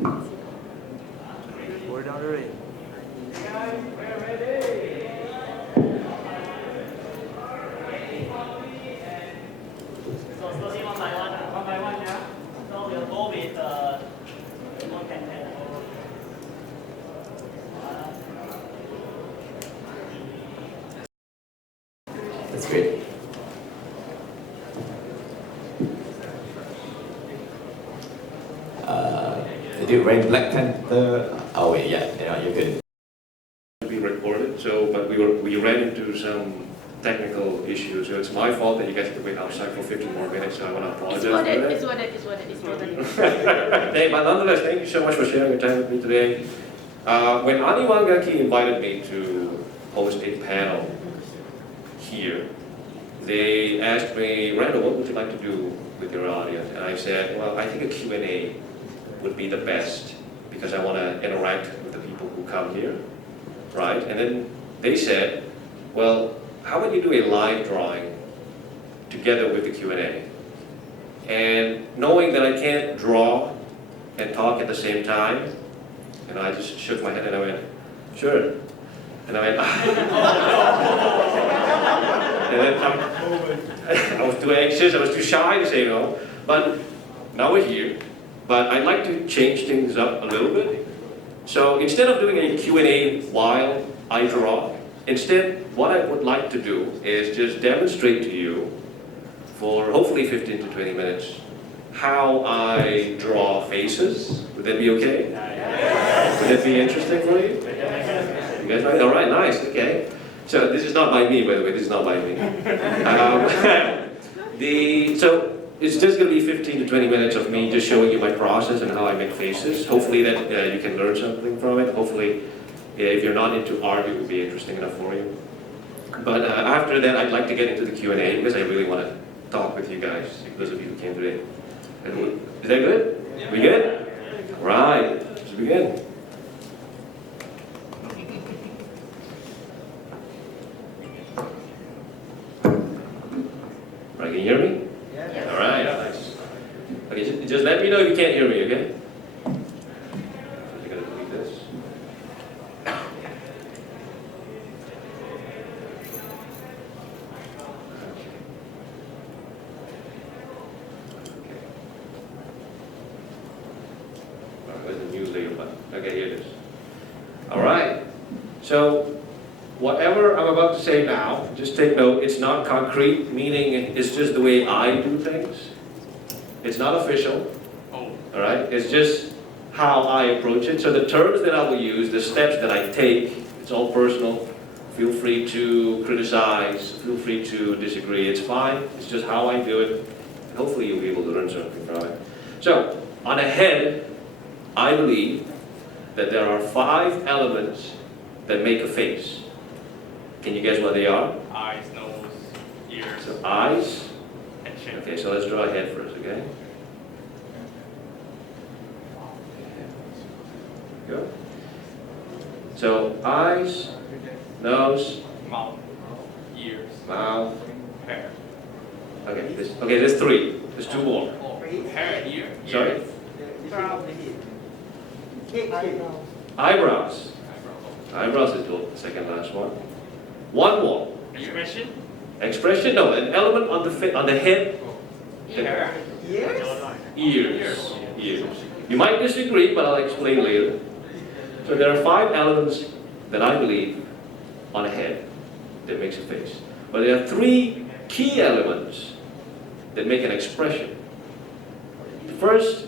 We're down the rain. We're ready. So slowly one by one, yeah. So we'll go with one pen. That's great. Did you rank Black Panther? Oh wait, yeah, you could. Be recorded. So, but we ran into some technical issues. So it's my fault that you guys had to wait outside for 15 more minutes. So I want to apologize for that. It's what it is. Hey, but nonetheless, thank you so much for sharing your time with me today. When AniManGaki invited me to host a panel here, they asked me, Randall, what would you like to do with your audience? And I said, well, I think a Q&A would be the best because I want to interact with the people who come here, right? And then they said, well, how about you do a live drawing together with the Q&A? And knowing that I can't draw and talk at the same time, and I just shook my head and I went, sure. And I went, and then I was too anxious, I was too shy to say no. But now we're here. But I'd like to change things up a little bit. So instead of doing a Q&A while I draw, instead what I would like to do is just demonstrate to you for hopefully 15 to 20 minutes how I draw faces. Would that be okay? Would that be interesting for you? You guys right? All right, nice, okay. So this is not by me, by the way, this is not by me. So it's just going to be 15 to 20 minutes of me just showing you my process and how I make faces. Hopefully that you can learn something from it. Hopefully, if you're not into art, it would be interesting enough for you. But after that, I'd like to get into the Q&A because I really want to talk with you guys, those of you who came today. Is that good? Yeah. We good? Right, let's begin. Right, can you hear me? Yeah. All right, nice. Okay, just let me know if you can't hear me, okay? You're gonna delete this. Where's the new layer button? Okay, here it is. All right. So, whatever I'm about to say now, just take note, it's not concrete, meaning it's just the way I do things. It's not official. All right? It's just how I approach it. So the terms that I will use, the steps that I take, it's all personal. Feel free to criticize, feel free to disagree. It's fine. It's just how I do it. And hopefully you'll be able to learn something from it. So, on a head, I believe that there are 5 elements that make a face. Can you guess what they are? Eyes, nose, ears. So eyes. And chin. Okay, so let's draw a head first, okay? Go. So eyes, nose, Mouth, ears, mouth. hair. Okay, there's 3. There's 2 more. Hair, ear, Sorry? Eyebrows. Eyebrows. Eyebrows is the second last one. 1 more. Expression. Expression? No, an element on the head. Hair. Ears. You might disagree, but I'll explain later. So there are 5 elements that I believe on a head that makes a face. But there are 3 key elements that make an expression. The first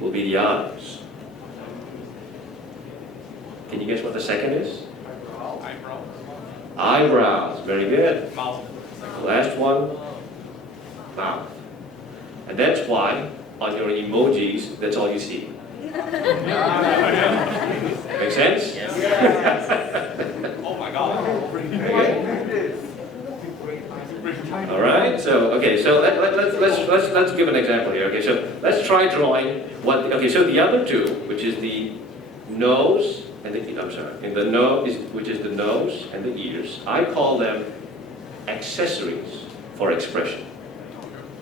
will be the eyes. Can you guess what the second is? Eyebrows. Eyebrows. Very good. Mouth. The last one, mouth. And that's why on your emojis, that's all you see. Make sense? Yes. Oh my God. Okay. All right. So let's give an example here. Okay. So let's try drawing what. Okay. So the other 2, which is the nose and the which is the nose and the ears. I call them accessories for expression.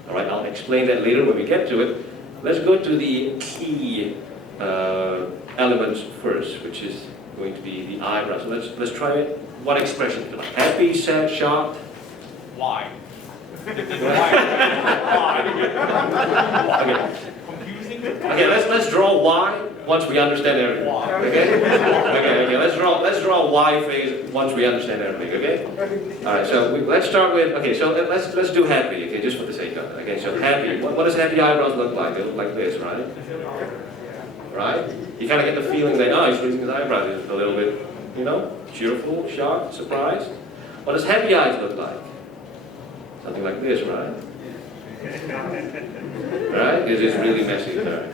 All right. I'll explain that later when we get to it. Let's go to the key elements first, which is going to be the eyebrows. So let's try it. What expression do you like? Happy, sad, shocked? Why? Okay. Confusing? Okay, let's draw Y once we understand everything. Why? Okay, let's draw a Y phase once we understand everything. Okay. All right. So let's start with. Okay. So let's do happy. Okay, just for the sake of it. Okay. So happy. What does happy eyebrows look like? They look like this, right? Right. You kind of get the feeling that he's raising his eyebrows. He's a little bit, cheerful, shocked, surprised. What does happy eyes look like? Something like this, right? Right? This is really messy there.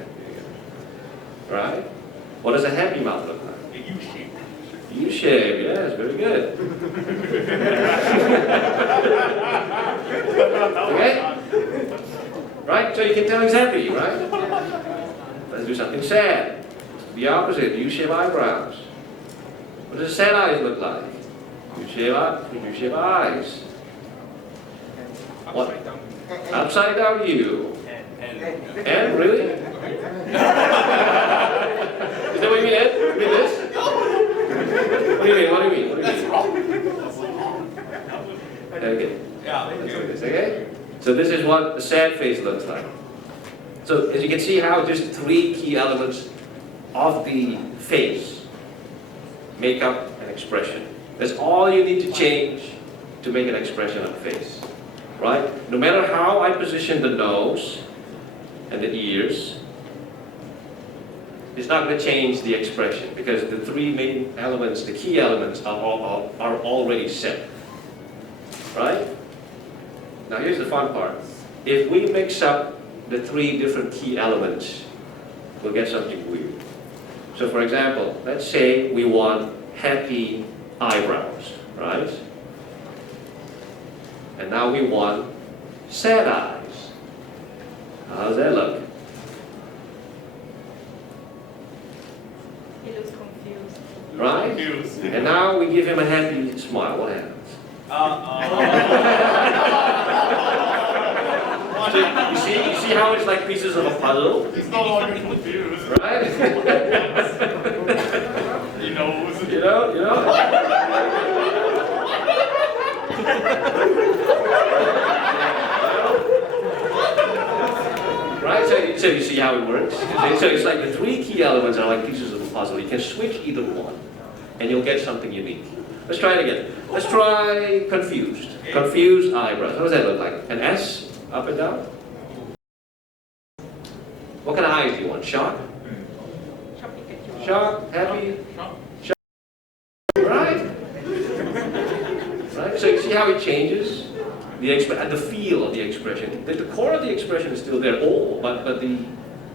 Right? What does a happy mouth look like? A U-shape. U-shape, yes, very good. Okay? Right? So you can tell he's happy, right? Let's do something sad. The opposite, U-shape eyebrows. What does sad eyes look like? U-shape eyes. What? Upside down. Upside down U. And really? Is that what you mean, Ed? You mean this? What do you mean? That's wrong. Okay. Yeah, Okay? So this is what a sad face looks like. So as you can see how just 3 key elements of the face make up an expression. That's all you need to change to make an expression on the face. Right? No matter how I position the nose and the ears, it's not going to change the expression because the 3 main elements, the key elements, are already set. Right? Now here's the fun part. If we mix up the 3 different key elements, we'll get something weird. So for example, let's say we want happy eyebrows, right? And now we want sad eyes. How does that look? He looks confused. Right? Confused. And now we give him a happy smile. What happens? You see how it's like pieces of a puzzle? He's no longer confused. Right? He knows. You know? Right? So you see how it works? So it's like the 3 key elements are like pieces of a puzzle. You can switch either one, and you'll get something unique. Let's try it again. Let's try confused. Confused eyebrows. How does that look like? An S up and down? What kind of eyes do you want? Shock? Shock? Happy? Shock? Right? Right? So you see how it changes? The feel of the expression. The core of the expression is still there, but the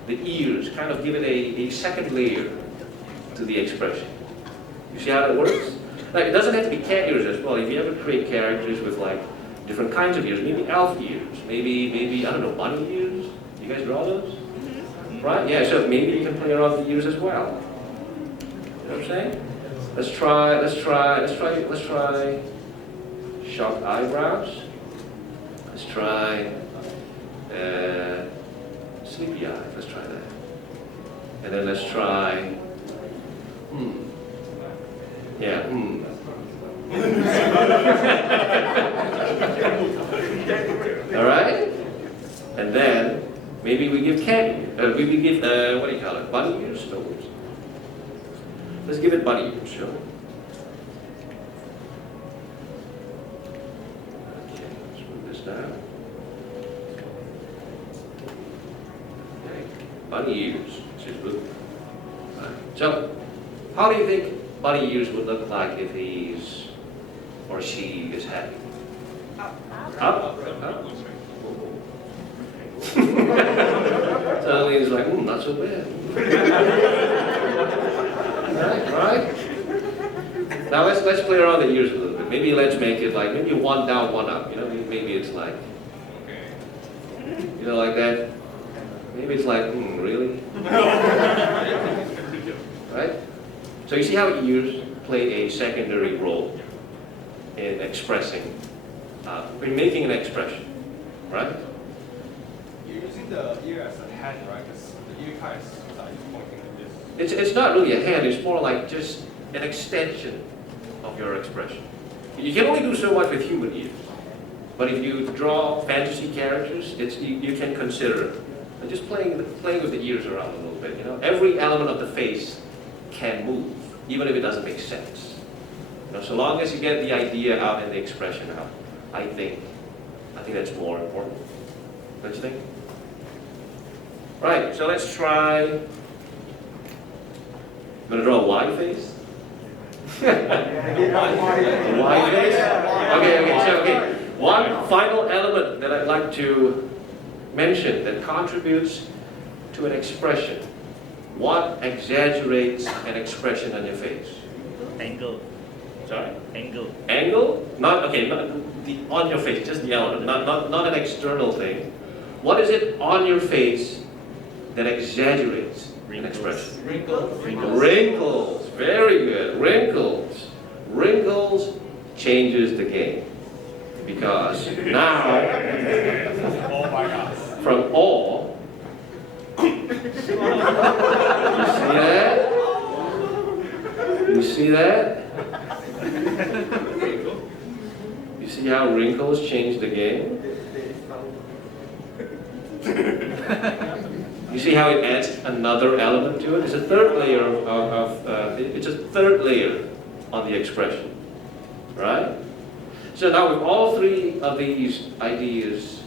ears kind of give it a second layer to the expression. You see how that works? Like, it doesn't have to be cat ears as well. If you ever create characters with like different kinds of ears, maybe elf ears, maybe I don't know, bunny ears. You guys draw those? Right? Yeah. So maybe you can play around with the ears as well. You know what I'm saying? Let's try shocked eyebrows. Let's try sleepy eyes. Let's try that. And then let's try yeah, All right? And then maybe we give what do you call it? Bunny ears? No. Let's give it bunny ears, shall we? Okay, let's move this down. Okay, bunny ears. Right. So, how do you think bunny ears would look like if he's or she is happy? Up? So he's like, not so bad. Right? Now let's play around the ears a little bit. Maybe let's make it like maybe 1 down, 1 up. Maybe it's like, like that. Maybe it's like, really? Right? So you see how ears play a secondary role in expressing, in making an expression, right? You're using the ear as a hand, right? Because the ear kind of is pointing like this. It's not really a hand, it's more like just an extension of your expression. You can only do so much with human ears. But if you draw fantasy characters, you can consider just playing with the ears around a little bit. You know, every element of the face can move, even if it doesn't make sense. You know, so long as you get the idea out and the expression out, I think that's more important. Don't you think? Right. So let's try. I'm gonna draw a Y face. A Y face. Okay. One final element that I'd like to mention that contributes to an expression. What exaggerates an expression on your face? Angle. Sorry? Angle. Angle? Not the on your face, just the element, not an external thing. What is it on your face that exaggerates an expression? Wrinkles. Wrinkles. Very good. Wrinkles. Wrinkles changes the game. Because now, Oh my God. from all, you see that? You see how wrinkles change the game? You see how it adds another element to it? It's a third layer it's a third layer on the expression, right? So now with all three of these ideas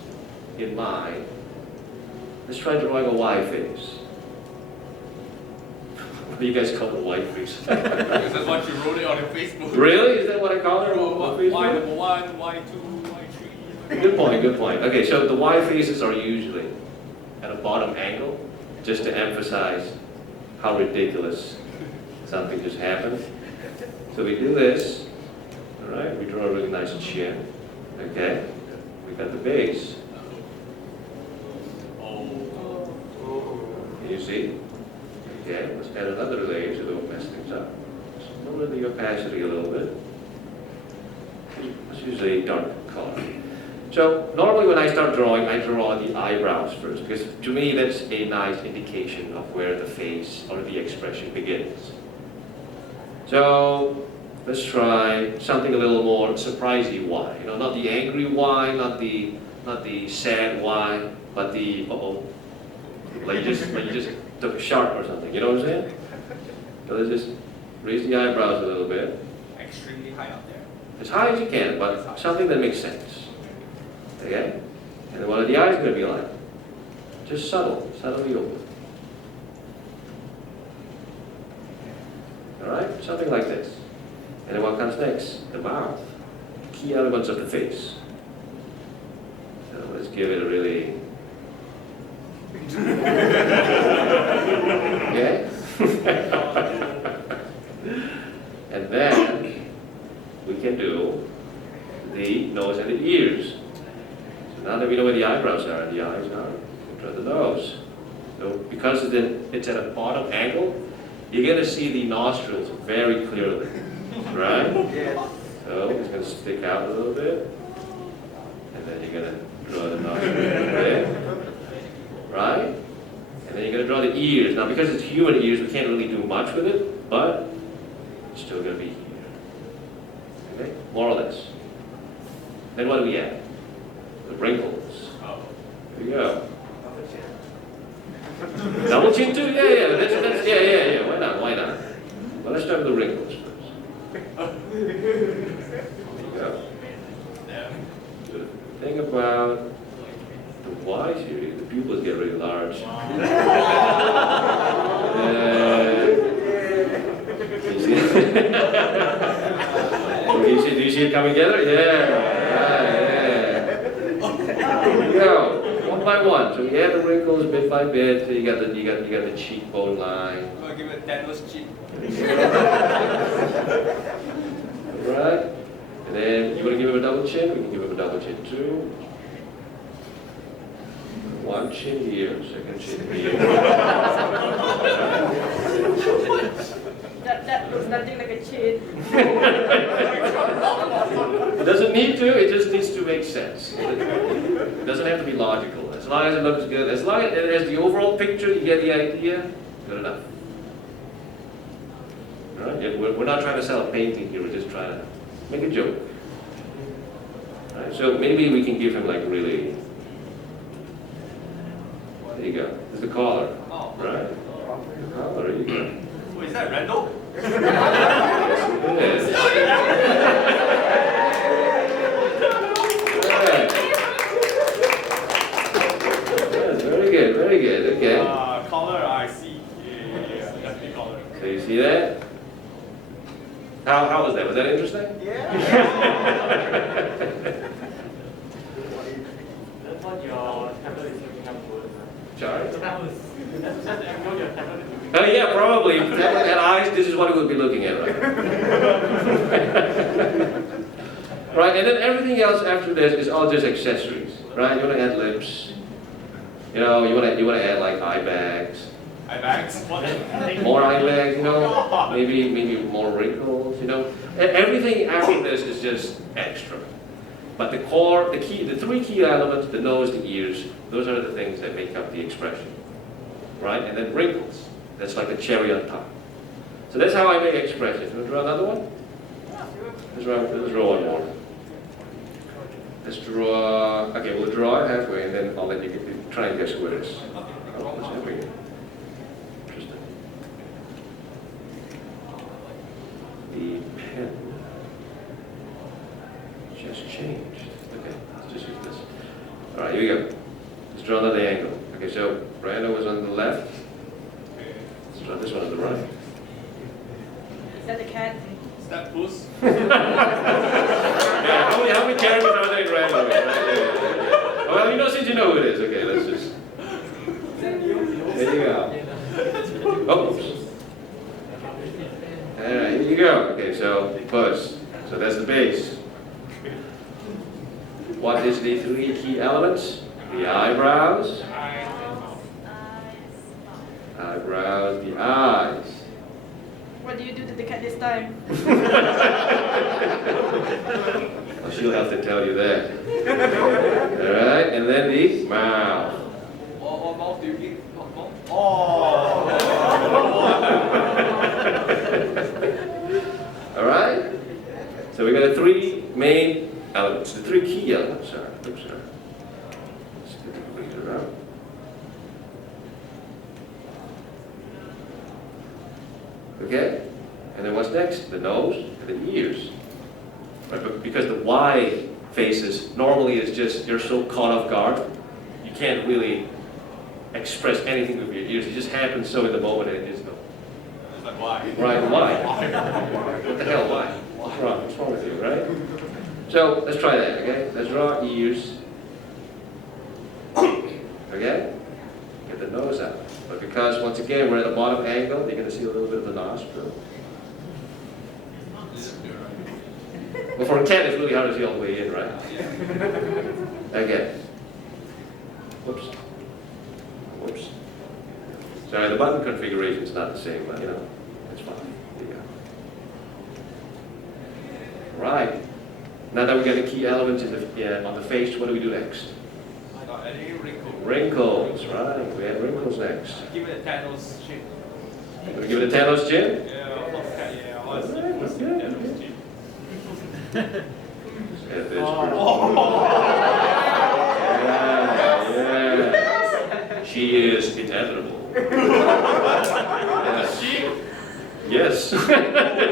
in mind, let's try drawing a Y face. What do you guys call it, a Y face? Because that's what you wrote it on your Facebook. Really? Is that what I call it? Y number 1, Y2, Y3. Good point. Okay, so the Y faces are usually at a bottom angle, just to emphasize how ridiculous something just happened. So we do this, all right? We draw a really nice chin, okay? We got the base. You see? Okay, let's add another layer so don't mess things up. Just lower the opacity a little bit. Let's use a dark color. So normally when I start drawing, I draw the eyebrows first, because to me that's a nice indication of where the face or the expression begins. So let's try something a little more surprisey Y. You know, not the angry Y, not the sad Y, but the like you just took a shark or something. You know what I'm saying? So let's just raise the eyebrows a little bit. Extremely high up there. As high as you can, but something that makes sense. Okay? And then what are the eyes going to be like? Just subtly open. Alright? Something like this. And then what comes next? The mouth. Key elements of the face. So let's give it a really... Okay? And then we can do the nose and the ears. So now that we know where the eyebrows are and the eyes are, we'll draw the nose. So because it's at a bottom angle, you're going to see the nostrils very clearly, right? Yes. So it's going to stick out a little bit, and then you're going to draw the nostrils there, right? And then you're going to draw the ears. Now because it's human ears, we can't really do much with it, but it's still going to be here. Okay? More or less. Then what do we add? The wrinkles. There you go. Double chin too? Yeah. That's yeah. Why not? Well, let's start with the wrinkles first. There you go. The thing about the Y's here, the pupils get really large. Do you see it coming together? Yeah. There we go. One by one. So we add the wrinkles bit by bit. So you got the cheekbone line. I'm going to give it a Thanos cheek. Right? And then you want to give him a double chin? We can give him a double chin too. One chin here, second chin here. That looks nothing like a chin. It doesn't need to, it just needs to make sense. It doesn't have to be logical. As long as it looks good, as long as the overall picture, you get the idea, good enough. Right? Yeah, we're not trying to sell a painting here, we're just trying to make a joke. Right? So maybe we can give him like really, there you go, there's the collar, Oh. right? The collar, there you go. Wait, is that Randall? Yes. Yes, very good, okay. Color, I see. Yeah, definitely color. So you see that? How was that? Was that interesting? That's what your tablet is looking up for. Sorry? That's the angle your tablet is looking Oh yeah, probably. If tablet had eyes, this is what it would be looking at, right? Right, and then everything else after this is all just accessories, right? You want to add lips, you know, you want to add like eye bags, Eye bags? What? more eye bags, you know, maybe more wrinkles, you know. Everything after this is just extra. But the core, the three key elements, the nose, the ears, those are the things that make up the expression, right? And then wrinkles, that's like the cherry on top. So that's how I make expressions. You want to draw another one? Let's draw one more. Let's draw, okay, we'll draw it halfway and then I'll let you try and guess where it is. Oh, there we go. Interesting. The pen just changed. Okay, let's just use this. All right, here we go. Let's draw another angle. Okay, so Rando was on the left. Let's draw this one on the right. Is that the cat? Is that Puss? Yeah, how many characters are there in Rando? Well, you know, since you know who it is, okay, let's just. There you go. Oh, oops. Alright, here you go. Okay, so Puss. So that's the base. What is the three key elements? The eyebrows. Eyebrows, the eyes. What do you do to the cat this time? Well, she'll have to tell you that. Alright, and then the mouth. What mouth do you eat? Oh! Alright? So we got the three main elements, the three key elements. Sorry. Oops, sorry. Let's bring it around. Okay? And then what's next? The nose and the ears. Right? But because the Y faces normally is just, you're so caught off guard, you can't really express anything with your ears. It just happens so in the moment and it just goes. It's like, why? Right, why? What the hell, why? What's wrong? What's wrong with you, right? So let's try that, okay? Let's draw ears. Okay? Get the nose out. But because, once again, we're at the bottom angle, you're going to see a little bit of the nostril. Well, for a cat, it's really hard to see all the way in, right? Okay. Whoops. Whoops. Sorry, the button configuration is not the same, but, you know, it's fine. There you go. Right. Now that we got the key elements in on the face, what do we do next? Any wrinkle? Wrinkles, right. We have wrinkles next. Give it a Thanos chin. Can we give it a Thanos chin? Yeah, I love cat, yeah. I want to see Okay, Puss okay. Thanos chin. Yeah, this Oh. yeah. She is inevitable. Yes. She? Yes. Do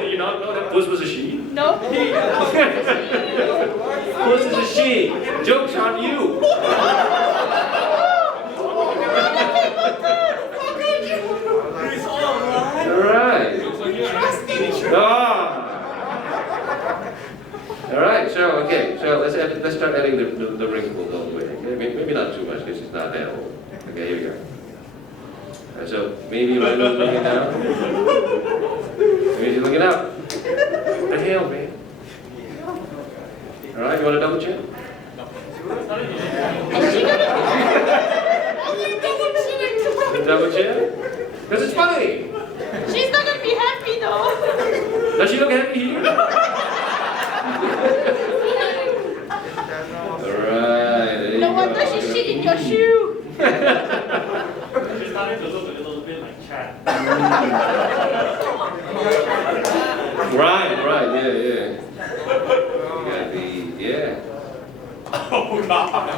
you not know that Puss was a she? No. Puss is a she. Joke's on you. It's all right. All right. Ah. All right. So okay. So let's start adding the wrinkles all the way. Okay? Maybe not too much because it's not that old. Okay. Here we go. So maybe you're looking down. Maybe you're looking up. What the hell, man? All right. You want a double chin? Double chin? Because it's funny. She's not gonna be happy though. Does she look happy here? Alright. No wonder she shit in your shoe. She's starting to look a little bit like chat. Right, yeah. You got the, yeah. Oh God.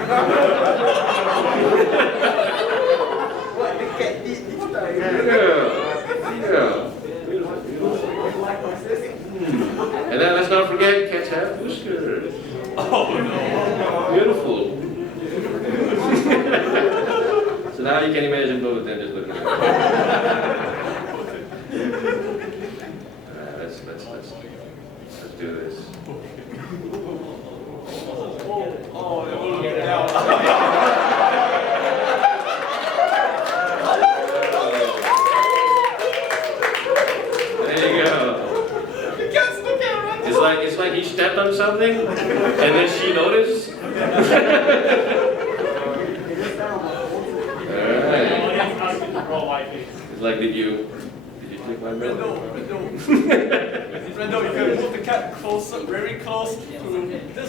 Yeah. And then let's not forget cats have whiskers. Oh no. Beautiful. So now you can imagine both of them just looking at it. Let's do this. Oh, they're all looking down. There you go. It's like he stepped on something, and then she noticed. Alright. It's like, did you click my milk? Rando, you can move the cat closer, very close to.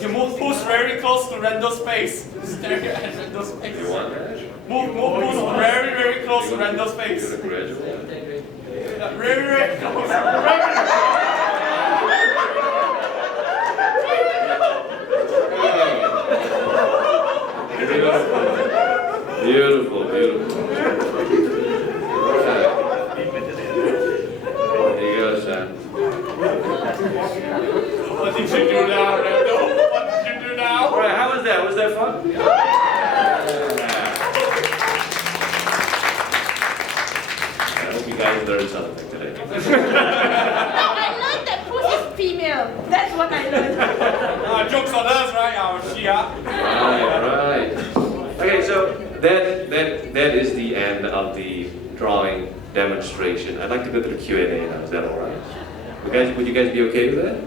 You move, push very close to Rando's face. Stare at Rando's face. You want that? Move very close to Rando's face. You're gonna graduate. Very close. Beautiful. There you go, son. What did you do now, Rando? What did you do now? All right, how was that? Was that fun? I hope you guys learned something today. No, I learned that puss is female. That's what I learned. Jokes on us, right? Right. Okay, so that is the end of the drawing demonstration. I'd like to go to the Q&A now. Is that all right? Would you guys be okay with that?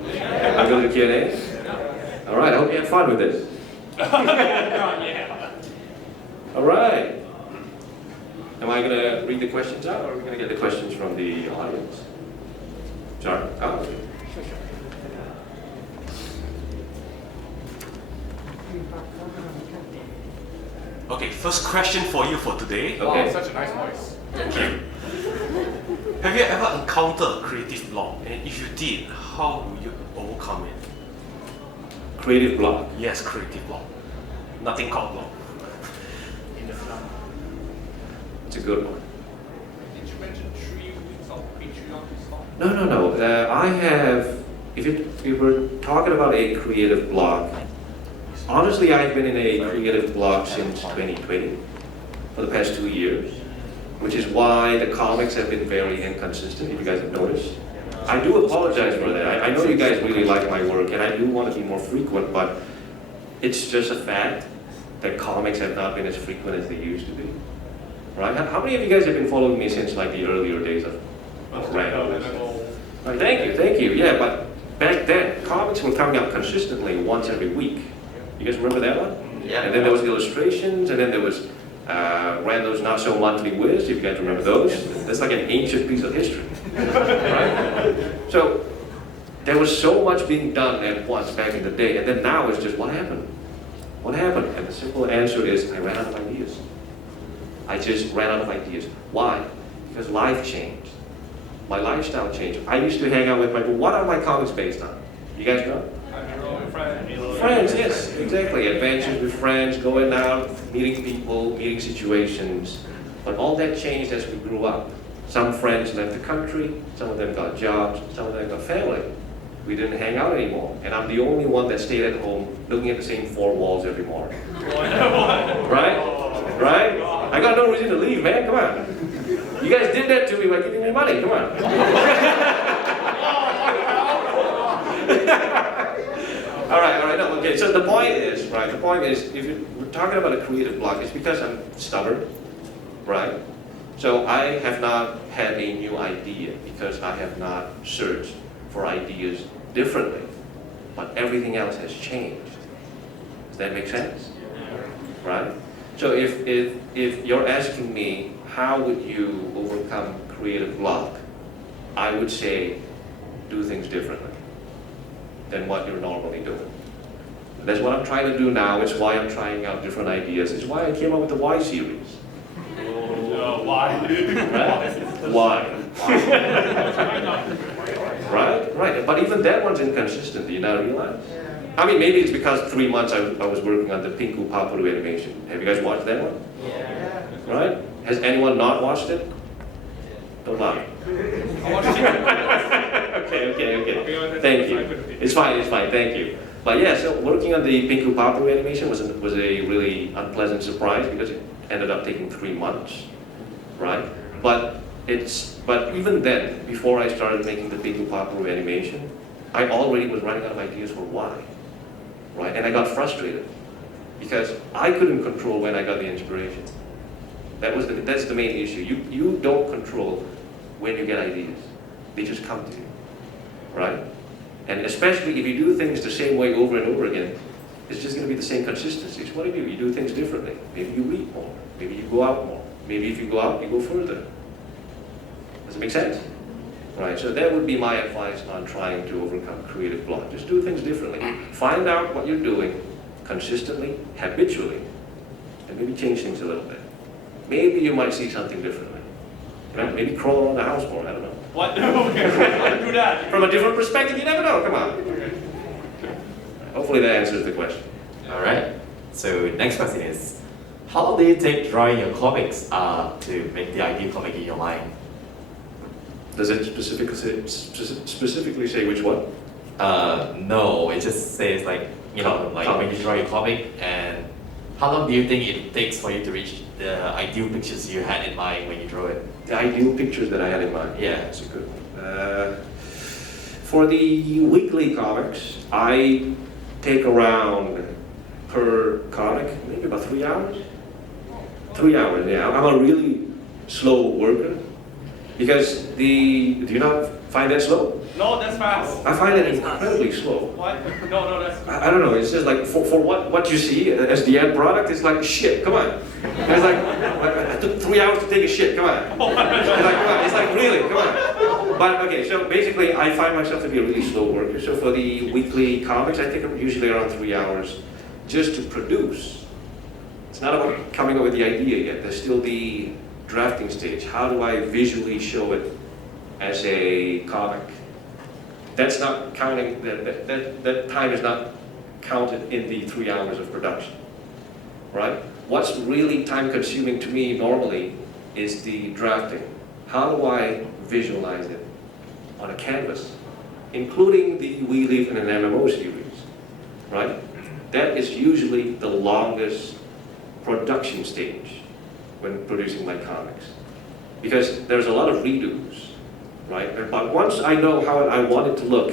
I'll go to the Q&A? All right, I hope you had fun with this. Yeah. All right. Am I going to read the questions out, or are we going to get the questions from the audience? Sorry. Oh. Okay, first question for you for today. Wow, Okay. such a nice voice. Thank you. Have you ever encountered a creative block? And if you did, how will you overcome it? Creative block. Yes, creative block. Nothing called block. It's a good one. Did you mention 3 weeks of Patreon stuff? No. I have, if we're talking about a creative block, honestly, I've been in a creative block since 2020, for the past 2 years, which is why the comics have been very inconsistent, if you guys have noticed. I do apologize for that. I know you guys really like my work, and I do want to be more frequent, but it's just a fact that comics have not been as frequent as they used to be. Right? How many of you guys have been following me since like the earlier days of RandoWis? Right, thank you. Yeah, but back then, comics were coming out consistently once every week. You guys remember that one? Yeah. And then there was illustrations, and then there was Rando's Not So Monthly Wiz, if you guys remember those. That's like an ancient piece of history. Right? So there was so much being done at once back in the day, and then now it's just, what happened? What happened? And the simple answer is, I ran out of ideas. I just ran out of ideas. Why? Because life changed. My lifestyle changed. I used to hang out with what are my comics based on? You guys know? Friends, yes, exactly. Adventures with friends, going out, meeting people, meeting situations. But all that changed as we grew up. Some friends left the country, some of them got jobs, some of them got family. We didn't hang out anymore. And I'm the only one that stayed at home looking at the same 4 walls every morning. Right? I got no reason to leave, man. Come on. You guys did that to me by giving me money. Come on. All right. No, okay. So the point is, if we're talking about a creative block, it's because I'm stubborn, right? So I have not had a new idea because I have not searched for ideas differently. But everything else has changed. Does that make sense? Right? So if you're asking me, how would you overcome creative block? I would say, do things differently than what you're normally doing. That's what I'm trying to do now. It's why I'm trying out different ideas. It's why I came up with the Y series. Why? Right? Why? Right. But even that one's inconsistent. Do you not realize? I mean, maybe it's because 3 months I was working on the Pinku Paparu animation. Have you guys watched that one? Yeah. Right? Has anyone not watched it? Don't lie. Okay. Thank you. It's fine. Thank you. But yeah, so working on the Pinku Paparu animation was a really unpleasant surprise because it ended up taking 3 months, right? But even then, before I started making the Pinku Paparu animation, I already was running out of ideas for why, right? And I got frustrated because I couldn't control when I got the inspiration. That's the main issue. You don't control when you get ideas. They just come to you, right? And especially if you do things the same way over and over again, it's just going to be the same consistency. So what do? You do things differently. Maybe you read more. Maybe you go out more. Maybe if you go out, you go further. Does it make sense? Right, so that would be my advice on trying to overcome creative block. Just do things differently. Find out what you're doing consistently, habitually, and maybe change things a little bit. Maybe you might see something differently. You know, maybe crawl around the house more, I don't know. What? No, okay. Do that. From a different perspective, you never know, come on. Hopefully that answers the question. Alright, so next question is, how long do you take drawing your comics to make the ideal comic in your mind? Does it specifically say which one? No, it just says like, you know, like when you draw your comic, and how long do you think it takes for you to reach the ideal pictures you had in mind when you draw it? The ideal pictures that I had in mind. Yeah. That's a good one. For the weekly comics, I take around per comic, maybe about 3 hours. 3 hours, yeah. I'm a really slow worker. Because do you not find that slow? No, that's fast. I find it incredibly slow. What? No, that's I don't know, it's just like, for what you see as the end product, it's like, shit, come on. It's like, I took 3 hours to take a shit, come on. It's like, really, come on. But okay, so basically I find myself to be a really slow worker. So for the weekly comics, I take usually around 3 hours just to produce. It's not about coming up with the idea yet, there's still the drafting stage. How do I visually show it as a comic? That's not counting, that time is not counted in the 3 hours of production, right? What's really time consuming to me normally is the drafting. How do I visualize it on a canvas, including the We Live in an MMO series, right? That is usually the longest production stage when producing my comics, because there's a lot of redos, right? But once I know how I want it to look,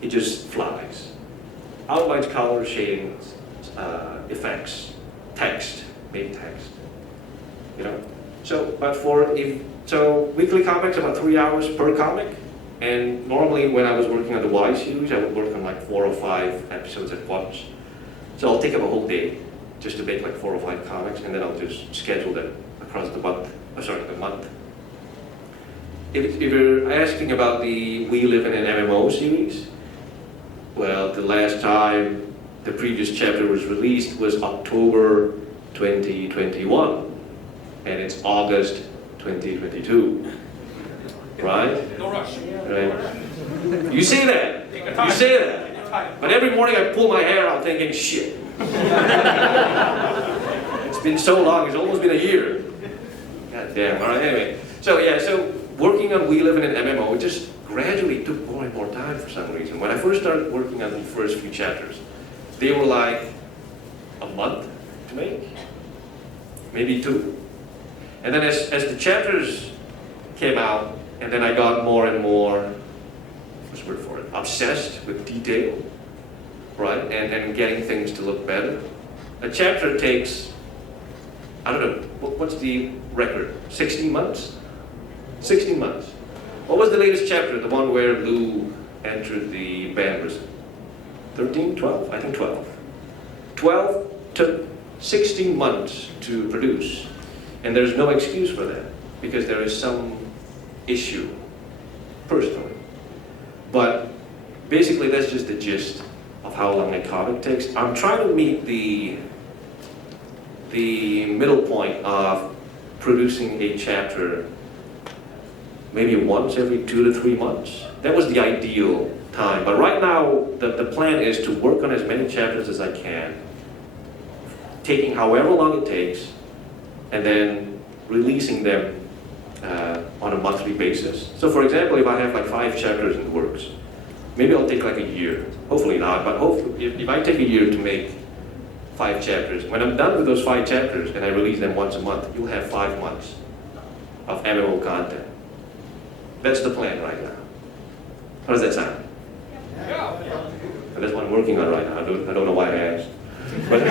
it just flies. Outlines, color, shadings, effects, text, maybe text, you know? So, but so weekly comics, about 3 hours per comic, and normally when I was working on the Y series, I would work on like 4 or 5 episodes at once. So I'll take up a whole day just to make like 4 or 5 comics, and then I'll just schedule them across the month. If you're asking about the We Live in an MMO series, well, the last time the previous chapter was released was October 2021, and it's August 2022, right? no rush. Right. You say that. You say that. But every morning I pull my hair out thinking, shit. It's been so long, it's almost been a year. God damn, all right, anyway. So yeah, so working on We Live in an MMO, it just gradually took more and more time for some reason. When I first started working on the first few chapters, they were like a month to make, maybe 2. And then as the chapters came out, and then I got more and more, what's the word for it, obsessed with detail, right? And getting things to look better. A chapter takes, I don't know, what's the record? 16 months? 16 months. What was the latest chapter? The one where Lou entered the band prison? 13, 12? I think 12. 12 took 16 months to produce. And there's no excuse for that, because there is some issue, personally. But basically that's just the gist of how long a comic takes. I'm trying to meet the middle point of producing a chapter maybe once every 2 to 3 months. That was the ideal time. But right now, the plan is to work on as many chapters as I can, taking however long it takes, and then releasing them on a monthly basis. So for example, if I have like 5 chapters in the works, maybe I'll take like a year. Hopefully not, but hopefully, if I take a year to make 5 chapters, when I'm done with those 5 chapters and I release them once a month, you'll have 5 months of MMO content. That's the plan right now. How does that sound? And that's what I'm working on right now. I don't know why I asked. But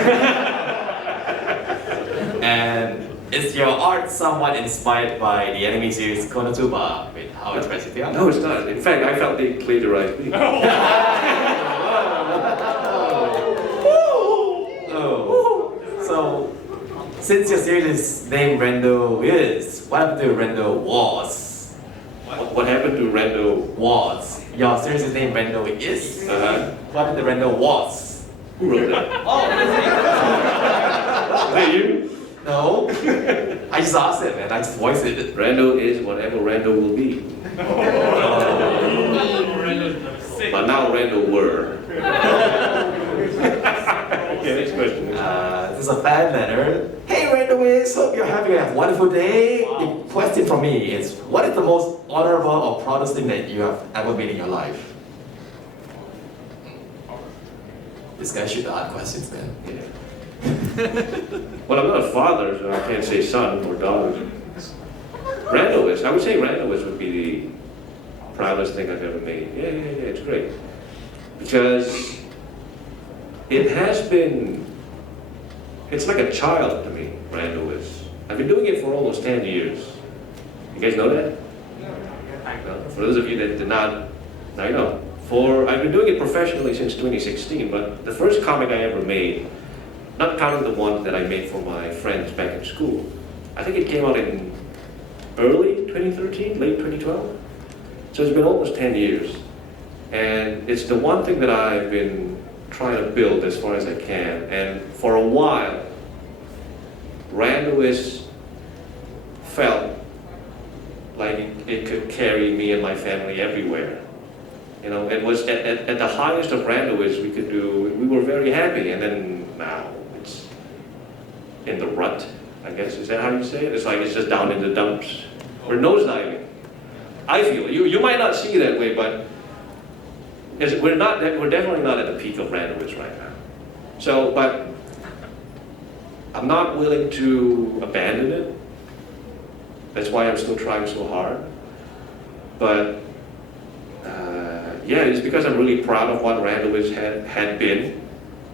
And is your art somewhat inspired by the anime series Konosuba with how expressive you are? no, it's not. In fact, I felt they plagiarized me. Oh. So, since your series is named RandoWis, what happened to RandoWis? What happened to Rando? Was. Your series is named RandoWis. What happened to RandoWis? Who wrote that? Is that you? No. I just asked it, man. I just voiced it. Rando is whatever Rando will be. But now Rando were. Okay, next question. This is a fan letter. Hey RandoWis, hope you're having a wonderful day. The question from me is, what is the most honorable or proudest thing that you have ever made in your life? This guy should ask questions, man. Yeah. Well, I'm not a father, so I can't say son or daughter. RandoWis, I would say RandoWis would be the proudest thing I've ever made. Yeah, it's great. Because it has been, it's like a child to me, RandoWis. I've been doing it for almost 10 years. You guys know that? No? For those of you that did not, I know. I've been doing it professionally since 2016, but the first comic I ever made, not counting the ones that I made for my friends back in school, I think it came out in early 2013, late 2012. So it's been almost 10 years. And it's the one thing that I've been trying to build as far as I can. And for a while, RandoWis felt like it could carry me and my family everywhere. You know, it was at the highest of RandoWis we were very happy, and then now it's in the rut, I guess. Is that how you say it? It's like it's just down in the dumps. We're nosediving. I feel you might not see it that way, but we're definitely not at the peak of RandoWis right now. So, but I'm not willing to abandon it. That's why I'm still trying so hard. But yeah, it's because I'm really proud of what RandoWis had been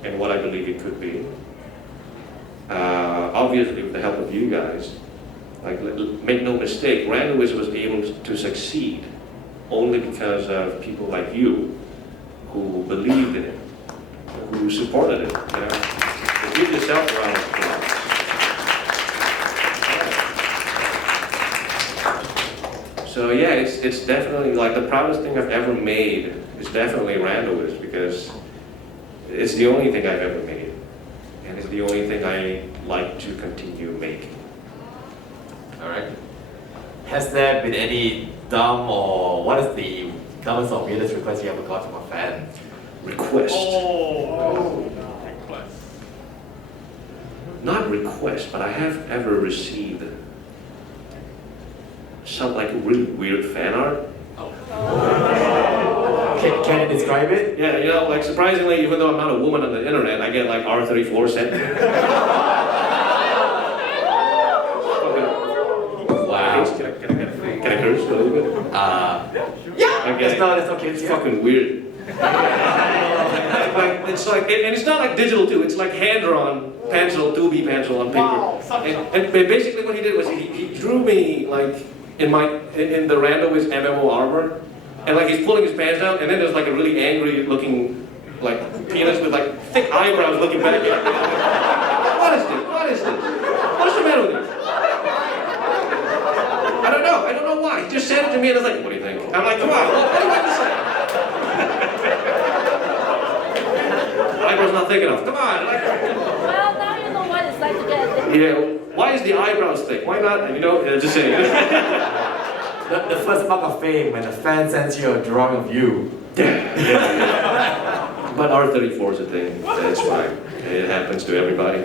and what I believe it could be. Obviously, with the help of you guys, like make no mistake, RandoWis was able to succeed only because of people like you who believed in it, who supported it. You know, so give yourself a round of applause. So yeah, it's definitely like the proudest thing I've ever made is definitely RandoWis, because it's the only thing I've ever made, and it's the only thing I like to continue making. All right. Has there been any dumb or what is the dumbest or weirdest request you ever got from a fan? Request. Request. Not request, but I have ever received some like really weird fan art. Can you describe it? Yeah, you know, like surprisingly, even though I'm not a woman on the internet, I get like R34 sent. Wow. Can I curse a little bit? Yeah. Okay. It's no kids. It's fucking weird. Like, it's like, and it's not like digital too. It's like hand-drawn pencil, 2B pencil on paper. Wow, And basically what he did was he drew me like in the RandoWis MMO armor, and like he's pulling his pants down, and then there's like a really angry-looking like penis with like thick eyebrows looking back at me. What is this? What is this? What's the matter with this? I don't know why. He just said it to me and I was like, what do you think? I'm like, come on, what do you have to say? Eyebrows not thick enough. Come on. Well, now you know what it's like to get addicted. Yeah. Why is the eyebrows thick? Why not? You know, just saying. the first mark of fame when a fan sends you a drawing of you. But R34 is a thing, that's fine. It happens to everybody.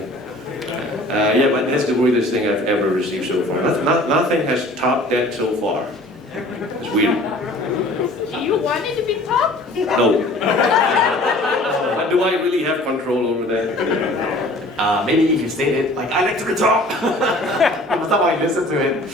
Yeah, but that's the weirdest thing I've ever received so far. Nothing has topped that so far. It's weird. Do you want it to be top? No. But do I really have control over that? Maybe if you state it, like, I like to the top. Someone listen to it.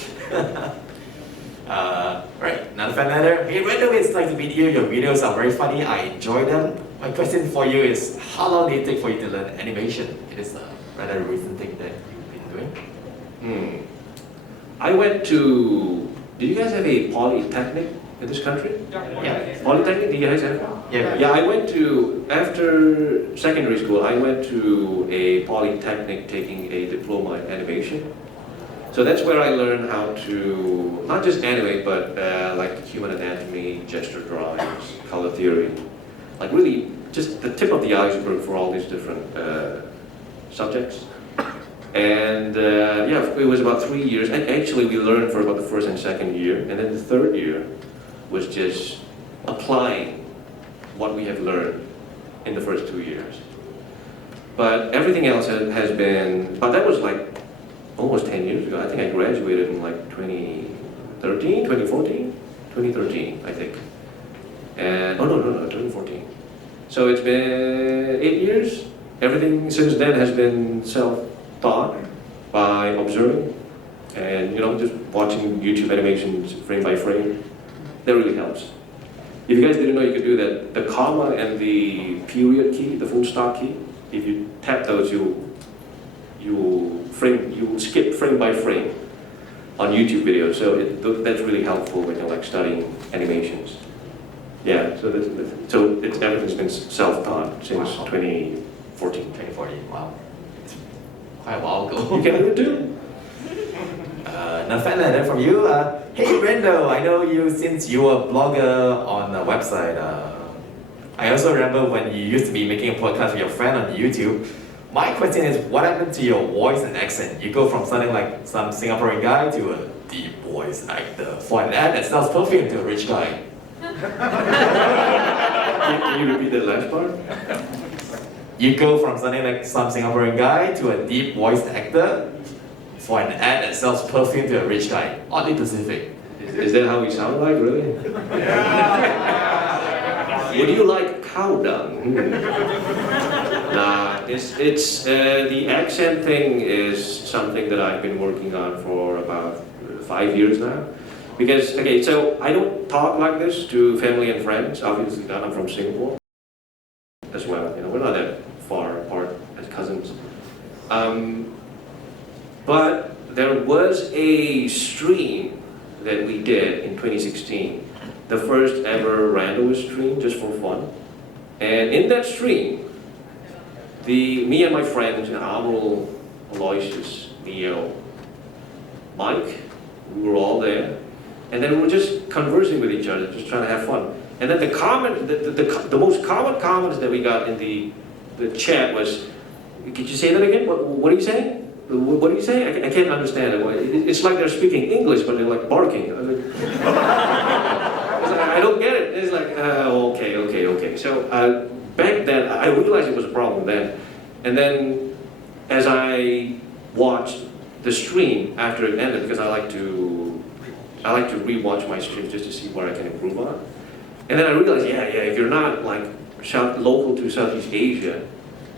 Right, another fan letter. Hey, RandoWis, like to meet you. Your videos are very funny. I enjoy them. My question for you is, how long did it take for you to learn animation? It is a rather recent thing that you've been doing. I went to... Did you guys have a polytechnic in this country? Yeah. Polytechnic, do you guys have one? Yeah. Yeah, I went to, after secondary school, I went to a polytechnic taking a diploma in animation. So that's where I learned how to, not just animate, but like human anatomy, gesture drawings, color theory. Like really, just the tip of the iceberg for all these different subjects. And yeah, it was about 3 years. And actually, we learned for about the first and second year. And then the third year was just applying what we have learned in the first 2 years. But everything else has been, but that was like almost 10 years ago. I think I graduated in like 2013, 2014? 2013, I think. And, oh no, 2014. So it's been 8 years. Everything since then has been self-taught by observing and, just watching YouTube animations frame by frame. That really helps. If you guys didn't know you could do that, the comma and the period key, the full stop key, if you tap those, you will skip frame by frame on YouTube videos. So that's really helpful when you're like studying animations. Yeah, so everything's been self-taught since 2014. 2014, wow. It's quite a while ago. You can do it too. Another fan letter from you. Hey Rando, I know you since you were a blogger on a website. I also remember when you used to be making a podcast with your friend on YouTube. My question is, what happened to your voice and accent? You go from sounding like some Singaporean guy to a deep voice actor for an ad that sells perfume to a rich guy. Can you repeat the last part? You go from sounding like some Singaporean guy to a deep voiced actor for an ad that sells perfume to a rich guy. Oddly specific. Is that how we sound like, really? Would you like cow dung? Nah, it's the accent thing is something that I've been working on for about 5 years now. Because, okay, so I don't talk like this to family and friends. Obviously not, I'm from Singapore as well. We're not that far apart as cousins. But there was a stream that we did in 2016. The first ever RandoWis stream, just for fun. And in that stream, me and my friends, Avril, Aloysius, Neo, Mike, we were all there. And then we were just conversing with each other, just trying to have fun. And then the most common comments that we got in the chat was, could you say that again? What are you saying? What are you saying? I can't understand it. It's like they're speaking English, but they're like barking. I don't get it. It's like, okay. So back then, I realized it was a problem then. And then as I watched the stream after it ended, because I like to rewatch my streams just to see where I can improve on. And then I realized, if you're not like local to Southeast Asia,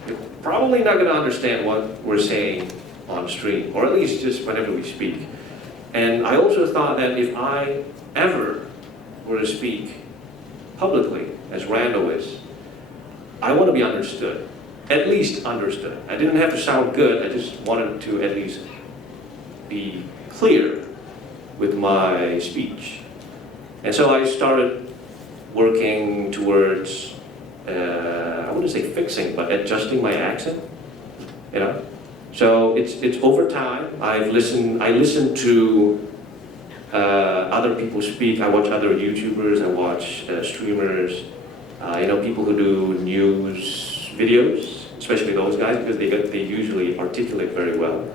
you're probably not going to understand what we're saying on stream, or at least just whenever we speak. And I also thought that if I ever were to speak publicly as RandoWis, I want to be understood, at least understood. I didn't have to sound good, I just wanted to at least be clear with my speech. And so I started working towards, I wouldn't say fixing, but adjusting my accent, So it's over time. I listen to other people speak. I watch other YouTubers. I watch streamers. People who do news videos, especially those guys, because they usually articulate very well.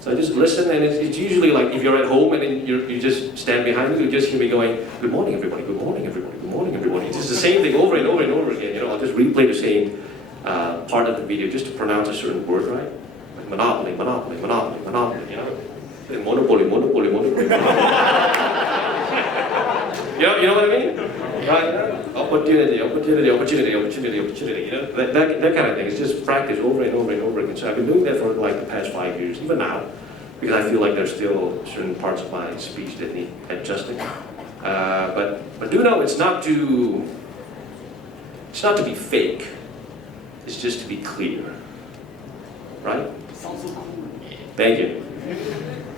So I just listen, and it's usually like if you're at home and then you just stand behind me, you just hear me going, "Good morning, everybody. Good morning, everybody. Good morning, everybody." It's just the same thing over and over and over again. You know, I'll just replay the same part of the video just to pronounce a certain word right. Like monopoly, monopoly, monopoly, monopoly. You know, and monopoly, monopoly, monopoly. You know what I mean? Right? Opportunity, opportunity, opportunity, opportunity, opportunity. You know, that kind of thing. It's just practice over and over and over again. So I've been doing that for like the past 5 years, even now, because I feel like there's still certain parts of my speech that need adjusting. But do know it's not to be fake. It's just to be clear, right? Thank you.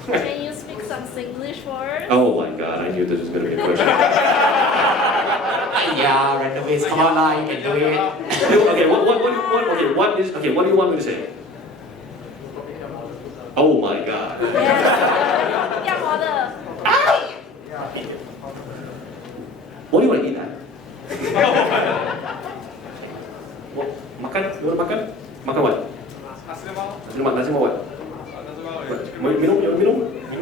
Can you speak some Singlish words? Oh my God, I knew this was going to be a question. Yeah, RandoWis, come on, now, you can do it. Okay, what do you want me to say? Oh my God. Yang order. What do you want to eat at? Makan? You want to makan? Makan what? Nasi lemak. Nasi lemak what? Minum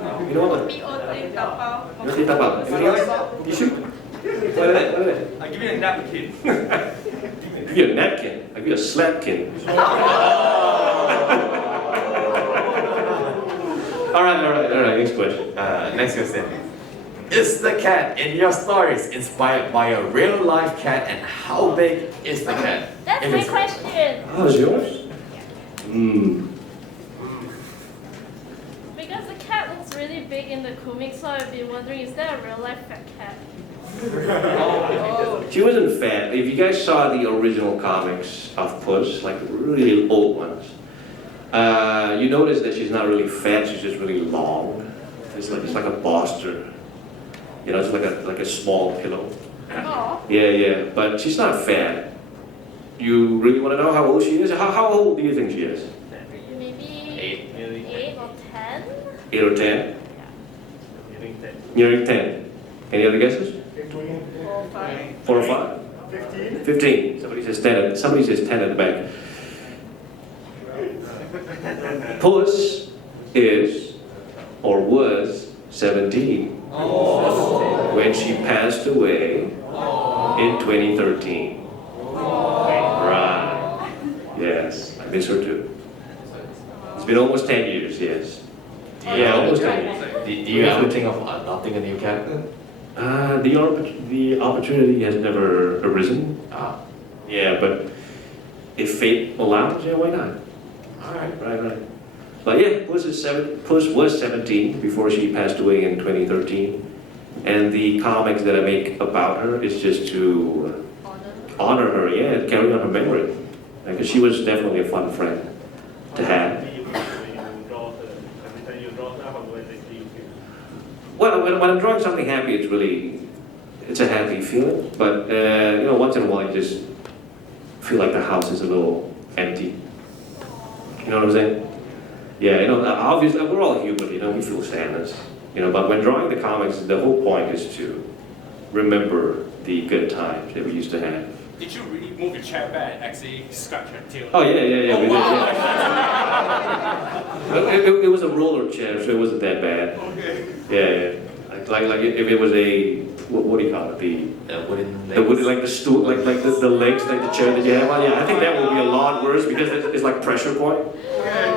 apa? Mi otin tapau. You want to eat tapau? Anything else? Tissue? What is that? I give you a napkin. I give you a napkin. I give you a slapkin. All right. Next question. Next question. Is the cat in your stories inspired by a real life cat, and how big is the cat? That's If my it's- question. Oh, is yours? Because the cat looks really big in the comics, so I've been wondering, is there a real life fat cat? She wasn't fat. If you guys saw the original comics of Puss, like the really old ones, you notice that she's not really fat. She's just really long. It's like a bolster. You know, it's like a small pillow. Oh. Yeah. But she's not fat. You really want to know how old she is? How old do you think she is? Maybe 8 or 10? 8 or 10? Nearing 10. Any other guesses? 4 or 5? 4 or 5? 15. Somebody says 10. Somebody says 10 at the back. Puss is or was 17 when she passed away in 2013. Right. Yes, I miss her too. It's been almost 10 years, yes. Yeah, almost 10 years. Do you ever think of adopting a new cat? The opportunity has never arisen. Ah, Yeah, but if fate allows, yeah, why not? alright. Right. But yeah, Puss was 17 before she passed away in 2013. And the comics that I make about her is just to honor her, yeah, carry on her memory. Because she was definitely a fun friend to have. Well, when I'm drawing something happy, it's a happy feeling. But, once in a while, you just feel like the house is a little empty. You know what I'm saying? Yeah, obviously, we're all human, we feel sadness. But when drawing the comics, the whole point is to remember the good times that we used to have. Did you really move your chair back and actually scratch your tail? Oh, yeah, Oh, we did, wow. yeah. It was a roller chair, so it wasn't that bad. Okay. Yeah. Like if it was a, what do you call it? The wooden The wooden, like the stool, like the legs, like the chair that you have on. Yeah, I think that would be a lot worse because it's like pressure point.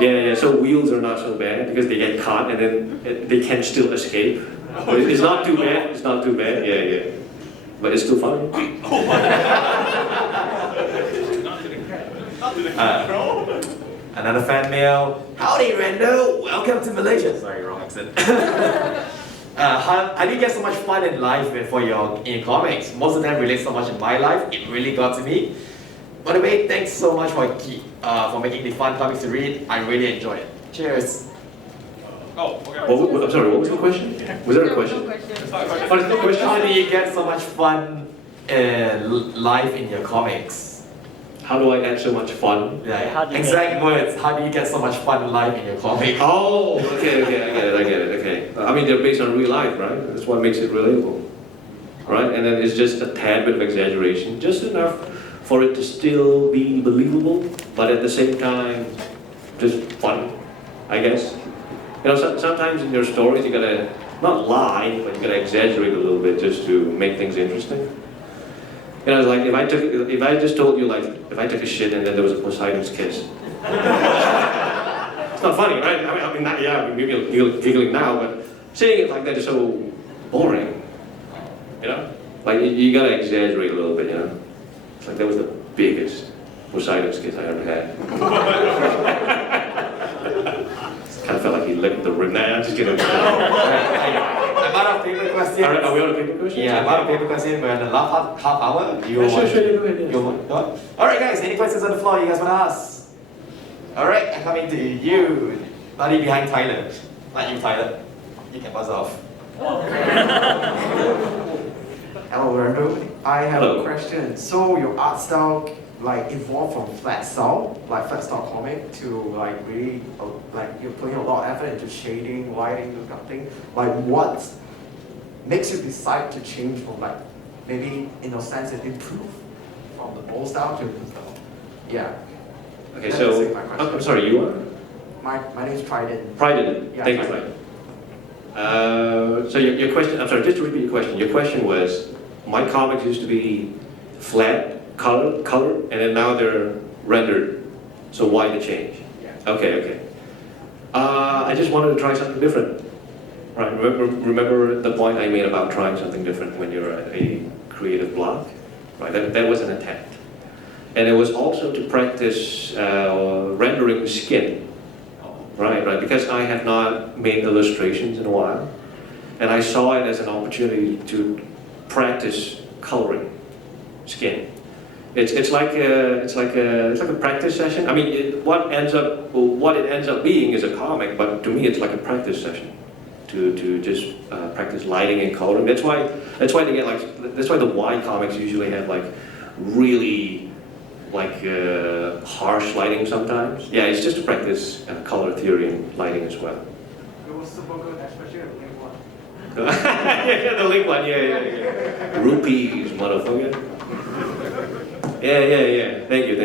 Yeah. So wheels are not so bad because they get caught and then they can still escape. But it's not too bad. It's not too bad. Yeah. But it's still funny. Not to the cat, bro. Another fan mail. Howdy, Rando. Welcome to Malaysia. Sorry, wrong accent. I didn't get so much fun in life in your comics. Most of them relate so much in my life. It really got to me. By the way, thanks so much for making the fun comics to read. I really enjoyed it. Cheers. Oh, okay. I'm sorry. What was the question? Was there a question? It's not a question. Oh, there's no question. How do you get so much fun in life in your comics? How do I add so much fun? Yeah, exact words. How do you get so much fun in life in your comics? Oh, okay, I get it, okay. I mean, they're based on real life, right? That's what makes it relatable, right? And then it's just a tad bit of exaggeration, just enough for it to still be believable, but at the same time, just fun, I guess. You know, sometimes in your stories you gotta not lie, but you gotta exaggerate a little bit just to make things interesting. You know, it's like if I just told you like if I took a shit and then there was a Poseidon's kiss. It's not funny, right? I mean, yeah, maybe you're giggling now, but saying it like that is so boring. You know, like you gotta exaggerate a little bit. You know, it's like that was the biggest Poseidon's kiss I ever had. Kind of felt like he licked the rim. Nah, I'm just kidding. I'm out of paper questions. Are we on a paper question? Yeah, I'm out of paper questions. We're in the last half hour. You Yeah, want? sure, you go ahead. Yes. You want? What? All right, guys. Any questions on the floor you guys want to ask? All right, I'm coming to you, buddy behind Tyler. Not you, Tyler. You can buzz off. Hello, Rando. I have Hello. a question. So your art style like evolved from flat style comic to like really like you're putting a lot of effort into shading, lighting, that kind of thing. Like what makes you decide to change from like maybe in a sense it improve from the old style to new style? Yeah. Okay, That's so my question. I'm sorry, you are? My name is Trident. Pride. Yeah, Thank you, Pride. Pride. So your question, I'm sorry, just to repeat your question. Your question was, my comics used to be flat, color, and then now they're rendered. So why the change? Yeah. Okay. I just wanted to try something different. Right? Remember the point I made about trying something different when you're at a creative block? Right. That was an attempt. And it was also to practice rendering skin, right? Because I have not made illustrations in a while, and I saw it as an opportunity to practice coloring skin. It's like a practice session. I mean, what it ends up being is a comic, but to me it's like a practice session to just practice lighting and coloring. That's why they get that's why the Y comics usually have like really harsh lighting sometimes. Yeah, it's just to practice color theory and lighting as well. It was super good, especially the link one. Yeah, the link one, yeah. Rupees, motherfucker. Yeah. Thank you.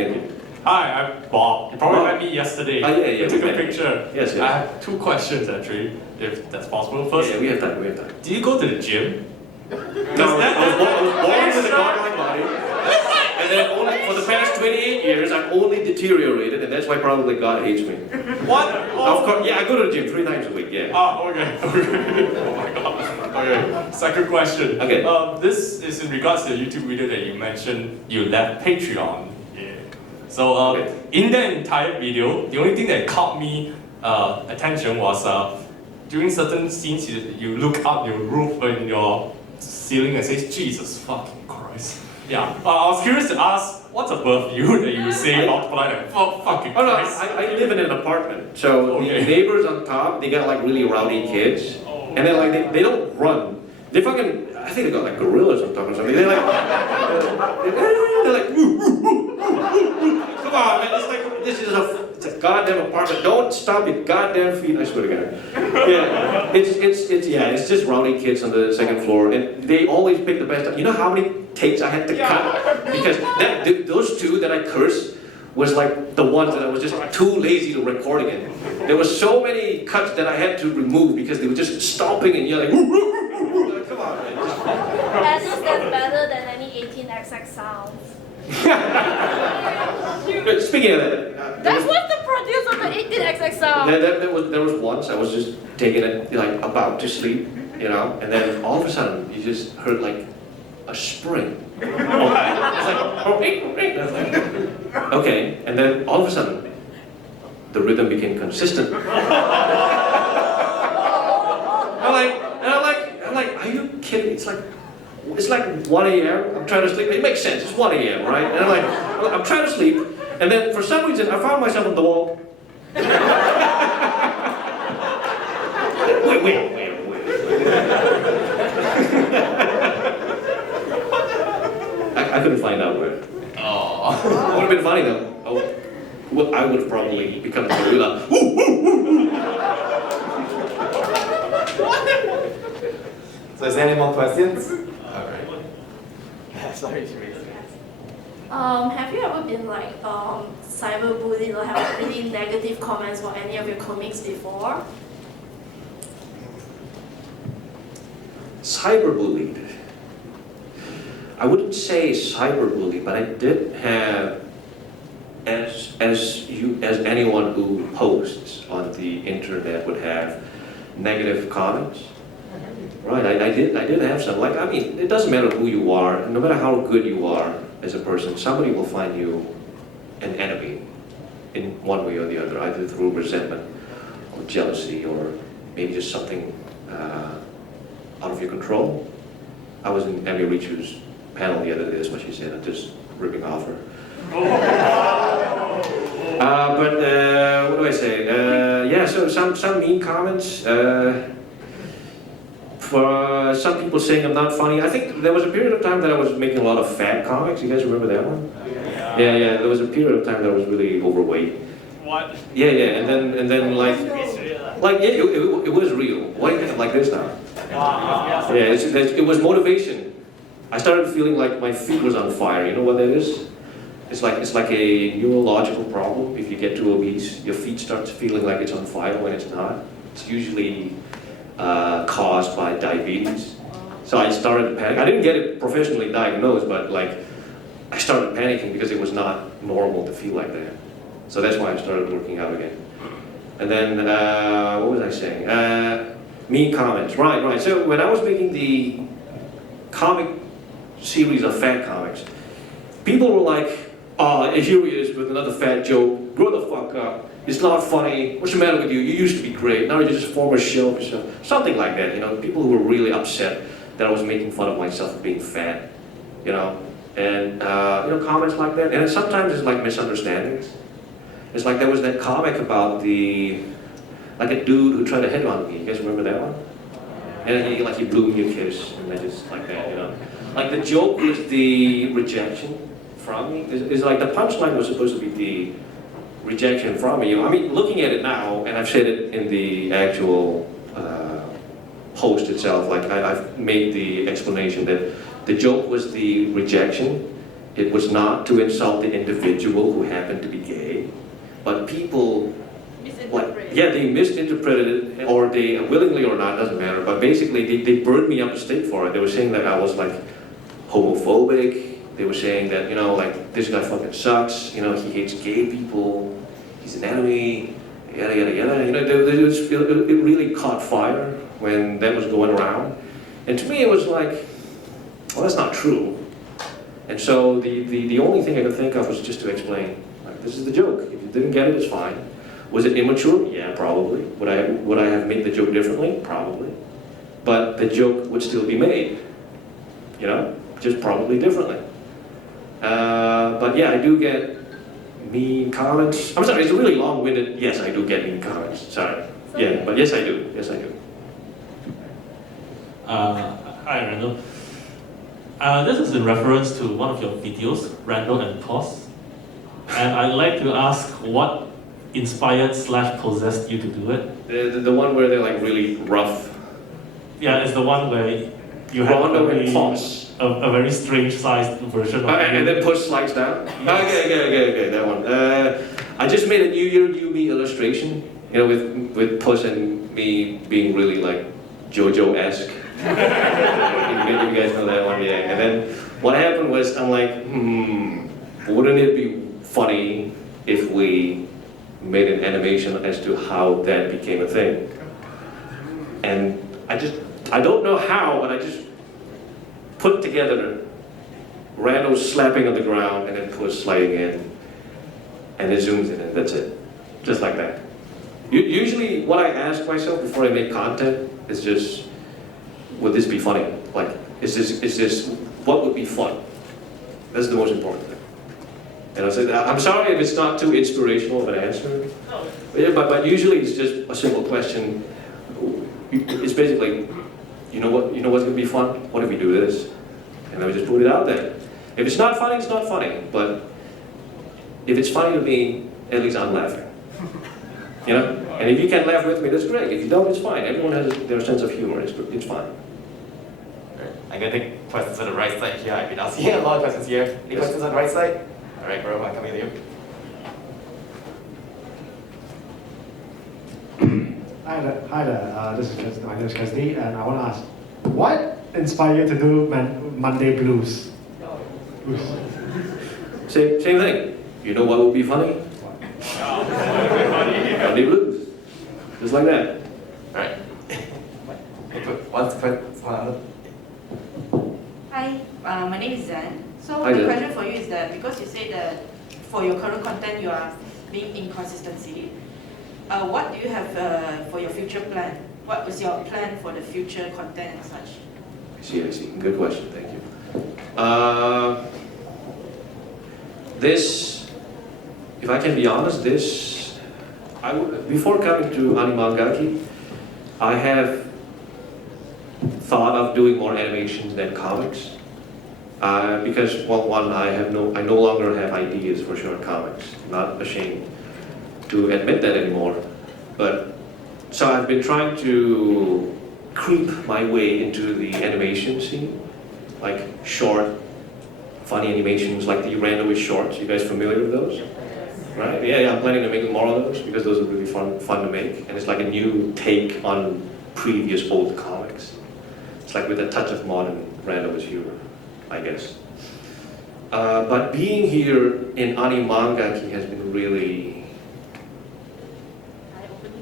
Hi, I'm Bob. You probably Bob. met me yesterday. Oh, yeah, We took we a met. picture. Yes. I have two questions actually, if that's possible. First, Yeah, we have time. do you go to the gym? No, I was born with a godlike body. And then only for the past 28 years, I've only deteriorated, and that's why probably God hates me. What? Of course, yeah, I go to the gym 3 times a week, yeah. Okay. Oh my god. Okay. Second question. Okay. This is in regards to the YouTube video that you mentioned you left Patreon. Yeah. So Okay. in that entire video, the only thing that caught me attention was during certain scenes you look up your roof and your ceiling and say, Jesus fucking Christ. Yeah. I was curious to ask, what's above you that you say multiply like fucking Oh no, Christ? I live in an apartment, so Okay. the neighbors on top, they got like really rowdy kids, and then like they don't run, they fucking, I think they got like gorillas on top or something. They're like, woo, woo, woo, woo, woo. Come on, man, it's like it's a goddamn apartment. Don't stomp your goddamn feet. I swear to God. Yeah, it's just rowdy kids on the second floor, and they always pick the best. You know how many takes I had to cut because those two that I cursed was like the ones that I was just too lazy to record again. There were so many cuts that I had to remove because they were just stomping and yelling. Woo, woo, woo, woo. Like, come on, man. At least that's better than any 18XX sounds. Speaking of that, That's what the producer of the 18XX sound. there was once I was just taking it like about to sleep, you know, and then all of a sudden you just heard like a spring. It's like, I was like, okay, and then all of a sudden the rhythm became consistent. I'm like, are you kidding? It's like 1 a.m. I'm trying to sleep. It makes sense. It's 1 a.m. right? And I'm like, I'm trying to sleep, and then for some reason I found myself on the wall. Wait. I couldn't find out where. Oh, it would have been funny though. I would have probably become a gorilla. So is there any more questions? Sorry, Shireen. Have you ever been like cyberbullied or have really negative comments for any of your comics before? cyberbullied. I wouldn't say cyberbully, but I did have, as anyone who posts on the internet would have, negative comments. Right, I did have some. Like, I mean, it doesn't matter who you are, no matter how good you are as a person, somebody will find you an enemy in one way or the other, either through resentment or jealousy or maybe just something out of your control. I was in Amy Richu's panel the other day, that's what she said, I'm just ripping off her. But what do I say? Yeah, so some mean comments. For some people saying I'm not funny. I think there was a period of time that I was making a lot of fat comics. You guys remember that one? Yeah. There was a period of time that I was really overweight. What? Yeah, and then like yeah, it was real. Why do you think like this now? Yeah, it was motivation. I started feeling like my feet was on fire. You know what that is? It's like a neurological problem. If you get too obese, your feet start feeling like it's on fire when it's not. It's usually caused by diabetes. So I started panicking. I didn't get it professionally diagnosed, but like I started panicking because it was not normal to feel like that. So that's why I started working out again. And then what was I saying? Mean comments. Right. So when I was making the comic series of fat comics, people were like, "Oh, here he is with another fat joke. Grow the fuck up. It's not funny. What's the matter with you? You used to be great. Now you're just a former shelf yourself." Something like that, you know. People who were really upset that I was making fun of myself for being fat, you know. And, you know, comments like that. And sometimes it's like misunderstandings. It's like there was that comic about like a dude who tried to hit on me. You guys remember that one? And he blew me a kiss, and I just like that, you know. Like the joke was the rejection from me. It's like the punchline was supposed to be the rejection from me. I mean, looking at it now, and I've said it in the actual post itself, like I've made the explanation that the joke was the rejection. It was not to insult the individual who happened to be gay, but people, they misinterpreted it, or they, willingly or not, doesn't matter, but basically they burned me up a stake for it. They were saying that I was like homophobic. They were saying that, you know, like, this guy fucking sucks, you know, he hates gay people, he's an enemy, yada, yada, yada. You know, it really caught fire when that was going around. And to me, it was like, well, that's not true. And so the only thing I could think of was just to explain, like, this is the joke. If you didn't get it, it's fine. Was it immature? Yeah, probably. Would I have made the joke differently? Probably. But the joke would still be made, you know, just probably differently. But yeah, I do get mean comments. I'm sorry, it's really long-winded. Yes, I do get mean comments. Sorry. Yeah, but yes, I do. Yes, I do. Hi, Randall. This is in reference to one of your videos, Randall and Pause. And I'd like to ask what inspired/possessed you to do it? The one where they're like really rough. Yeah, it's the one where you have a very strange sized version of it. And then push slides down? Yes. Okay, that one. I just made a New Year, New Me illustration, you know, with Puss and me being really like JoJo-esque. You guys know that one, yeah. And then what happened was, I'm like, wouldn't it be funny if we made an animation as to how that became a thing? And I don't know how, but I just put together Randall slapping on the ground and then Puss sliding in, and it zooms in, and that's it. Just like that. Usually what I ask myself before I make content is just, would this be funny? Like, is this, what would be fun? That's the most important thing. And I said, I'm sorry if it's not too inspirational of an answer. But usually it's just a simple question. It's basically, you know what's going to be fun? What if we do this? And I would just put it out there. If it's not funny, it's not funny. But if it's funny to me, at least I'm laughing. You know? And if you can laugh with me, that's great. If you don't, it's fine. Everyone has their sense of humor. It's fine. I'm going to take questions on the right side here. I've been asking a lot of questions here. Any questions on the right side? All right, bro, I'm coming to you. Hi there. This is my name is Kasdi, and I want to ask, what inspired you to do Monday Blues? Same thing. You know what would be funny? Monday Blues. Just like that. Right. What's the question? Hi, my name is Zan. So Hi, the Zan. question for you is that because you say that for your current content you are being inconsistency, what do you have for your future plan? What is your plan for the future content and such? I see. Good question. Thank you. This, if I can be honest, before coming to AniManGaki, I have thought of doing more animations than comics. Because, well, one, I no longer have ideas for short comics. I'm not ashamed to admit that anymore. But, so I've been trying to creep my way into the animation scene, like short, funny animations, like the RandoWis shorts. You guys familiar with those? Right? Yeah, I'm planning to make more of those because those are really fun to make, and it's like a new take on previous old comics. It's like with a touch of modern RandoWis humor, I guess. But being here in AniManGaki has been really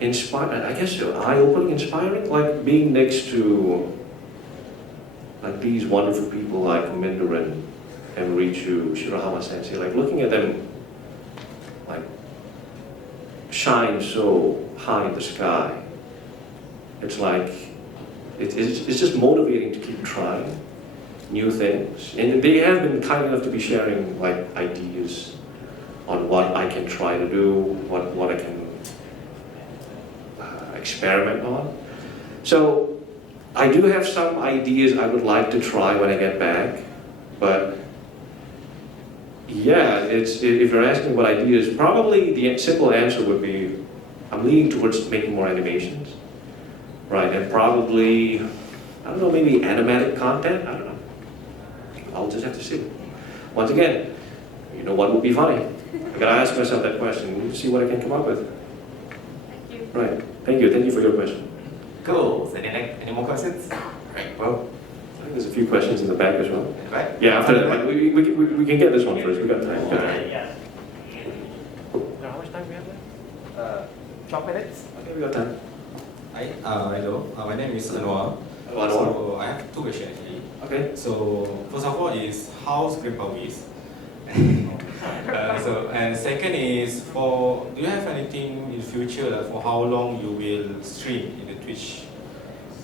inspiring. I guess so, eye-opening, inspiring. Like being next to like these wonderful people like Mindarin and Richu, Shirahama Sensei, like looking at them like shine so high in the sky. It's like it's just motivating to keep trying new things. And they have been kind enough to be sharing like ideas on what I can try to do, what I can experiment on. So I do have some ideas I would like to try when I get back, but yeah, if you're asking what ideas, probably the simple answer would be I'm leaning towards making more animations, right? And probably, I don't know, maybe animatic content? I don't know. I'll just have to see. Once again, you know what would be funny? I gotta ask myself that question and see what I can come up with. Thank you. Right. Thank you for your question. Cool. So any more questions? Right. Well, I think there's a few questions in the back as well. right. Yeah, after that, like, we can get this one first. We got time. Yeah. How much time we have left? 12 minutes. Okay, we got time. Hi, hello. My name is Anwar. Anwar. So I have two questions actually. Okay. So first of all is how's RandoWis? And second is do you have anything in the future for how long you will stream in the Twitch?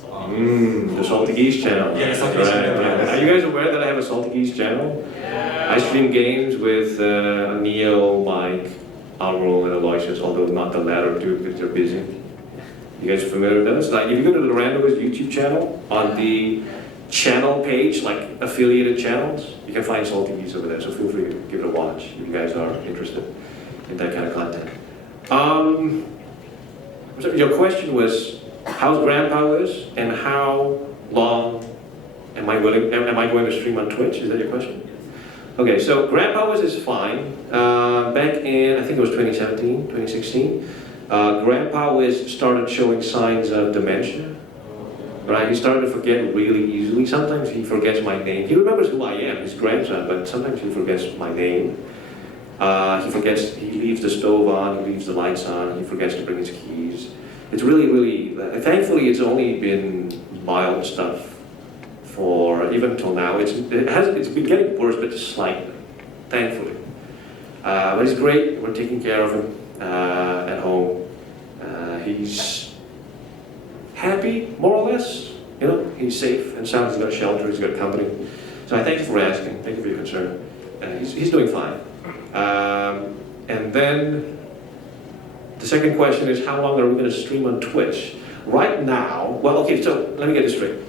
The SaltyGeese channel. Yeah, the SaltyGeese channel. Yeah. Are you guys aware that I have a SaltyGeese channel? Yeah. I stream games with Neo, Mike, Alro, and Aloysius, although not the latter two because they're busy. You guys familiar with this? Like, if you go to the RandoWis YouTube channel, on the channel page, like affiliated channels, you can find SaltyGeese over there, so feel free to give it a watch if you guys are interested in that kind of content. So your question was, how's GrandPowers and how long am I going to stream on Twitch? Is that your question? Okay, so GrandPowers is fine. Back in, I think it was 2017, 2016, GrandPowers started showing signs of dementia. Right, he started to forget really easily. Sometimes he forgets my name. He remembers who I am, his grandson, but sometimes he forgets my name. He leaves the stove on, he leaves the lights on, he forgets to bring his keys. It's really, thankfully it's only been mild stuff for, even till now. It's been getting worse, but just slightly, thankfully. But he's great, we're taking care of him at home. He's happy, more or less. You know, he's safe and sound. He's got shelter. He's got company. So I thank you for asking. Thank you for your concern. He's doing fine. And then the second question is, how long are we going to stream on Twitch? Right now, well, okay. So let me get this straight.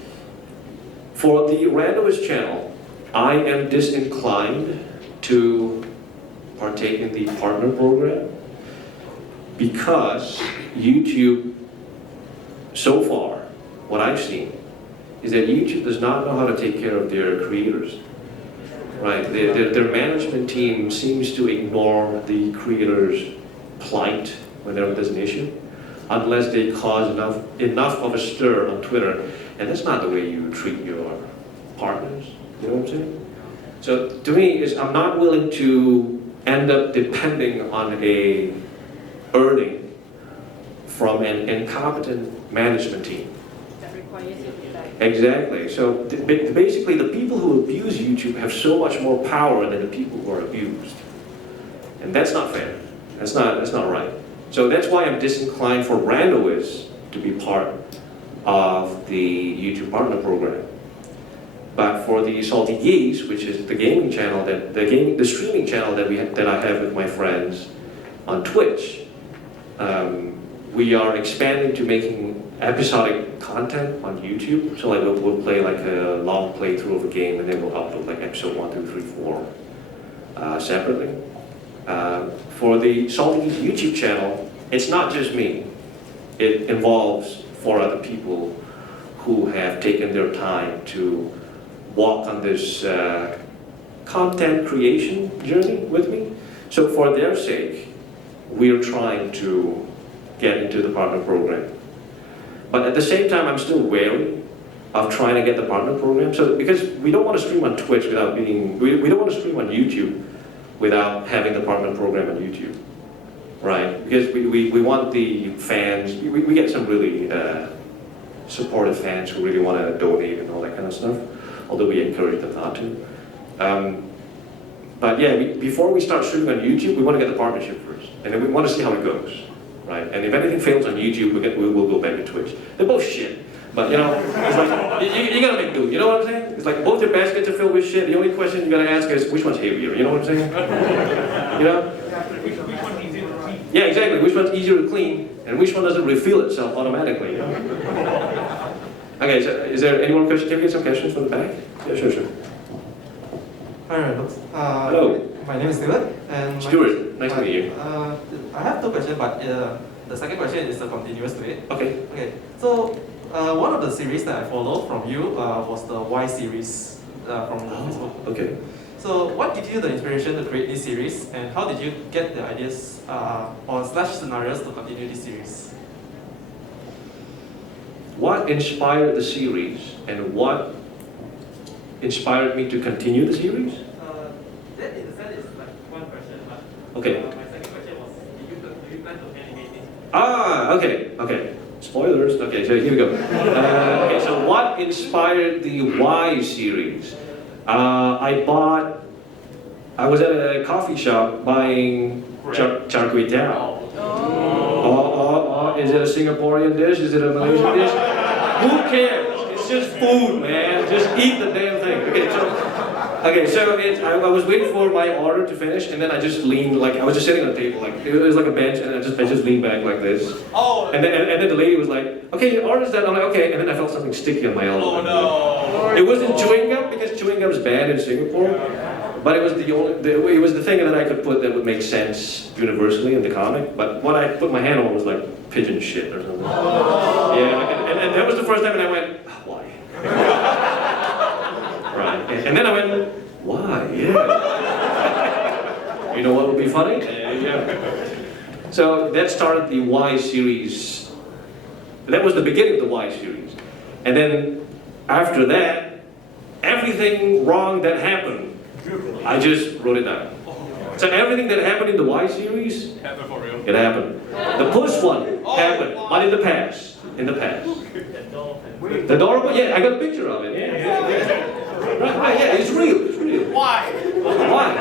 For the RandoWis channel, I am disinclined to partake in the partner program because YouTube, so far, what I've seen is that YouTube does not know how to take care of their creators. Right? Their management team seems to ignore the creators' plight whenever there's an issue, unless they cause enough of a stir on Twitter And that's not the way you treat your partners, you know what I'm saying? So to me, I'm not willing to end up depending on a earning from an incompetent management team. That requires you to be like. Exactly. So basically, the people who abuse YouTube have so much more power than the people who are abused, and that's not fair. That's not right. So that's why I'm disinclined for RandoWis to be part of the YouTube Partner Program. But for the SaltyGeese, which is the gaming channel the streaming channel that I have with my friends on Twitch, we are expanding to making episodic content on YouTube. So like we'll play like a long playthrough of a game, and then we'll upload like episode 1, 2, 3, 4 separately. For the SaltyGeese YouTube channel, it's not just me. It involves 4 other people who have taken their time to walk on this content creation journey with me. So for their sake, we're trying to get into the partner program. But at the same time, I'm still wary of trying to get the partner program. So because we don't want to stream on Twitch without being, we don't want to stream on YouTube without having the partner program on YouTube, right? Because we want the fans, we get some really supportive fans who really want to donate and all that kind of stuff, although we encourage them not to. But yeah, before we start streaming on YouTube, we want to get the partnership first. And then we want to see how it goes, right? And if anything fails on YouTube, we'll go back to Twitch. They're both shit. But you know, it's like, you gotta make do, you know what I'm saying? It's like both your baskets are filled with shit. The only question you gotta ask is, which one's heavier? You know what I'm saying? You know? Which one's easier to clean? Yeah, exactly. Which one's easier to clean, and which one doesn't refill itself automatically? Okay, so is there any more questions? Can we get some questions from the back? Yeah, sure. Hi, Randall. Hello. My name is Stuart. And Stuart, nice to meet you. I have 2 questions, but the second question is continuous to it. Okay. Okay. So one of the series that I followed from you was the Y series from Facebook. Okay. So what gives you the inspiration to create this series, and how did you get the ideas or slash scenarios to continue this series? What inspired the series, and what inspired me to continue the series? That in a sense is like one question, but Okay. my second question was, do you plan to animate it? Okay. Spoilers. Okay, so here we go. Okay, so what inspired the Y series? I was at a coffee shop buying char kway teow. Is it a Singaporean dish? Is it a Malaysian dish? Who cares? It's just food, man. Just eat the damn thing. Okay, so I was waiting for my order to finish, and then I just leaned, like, I was just sitting on the table, like, it was like a bench, and I just leaned back like this. Oh! And then the lady was like, okay, your order's done. I'm like, okay, and then I felt something sticky on my elbow. Oh no! It wasn't chewing gum, because chewing gum is banned in Singapore, but it was it was the thing that I could put that would make sense universally in the comic, but what I put my hand on was like pigeon shit or something. Yeah, and that was the first time, and I went, why? Right, and then I went, why? Yeah. You know what would be funny? Yeah. So that started the Y series. That was the beginning of the Y series. And then after that, everything wrong that happened, I just wrote it down. So everything that happened in the Y series, Happened for real. it happened. The push one happened, but in the past. In the past. The door, yeah, I got a picture of it. Yeah. Right, yeah, it's real. It's real. Why? Why?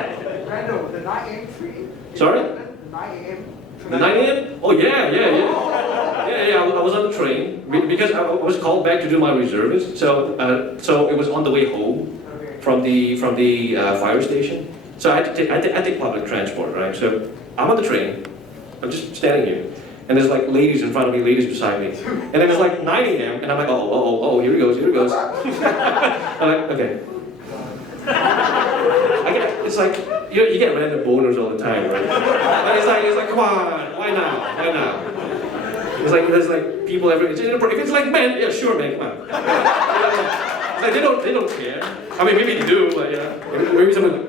Randall, the 9 a.m. tree. Sorry? The 9 a.m. The 9 a.m.? Oh yeah. Yeah, I was on the train because I was called back to do my reservist. So it was on the way home from the fire station. So I take public transport, right? So I'm on the train. I'm just standing here. And there's like ladies in front of me, ladies beside me. And then it's like 9 a.m. and I'm like, oh, here he goes. I'm like, okay. It's like, you get random boners all the time, right? But it's like, come on, why now? It's like, there's like people everywhere. If it's like men, yeah, sure, man, come on. It's like, they don't care. I mean, maybe they do, but yeah. Maybe someone,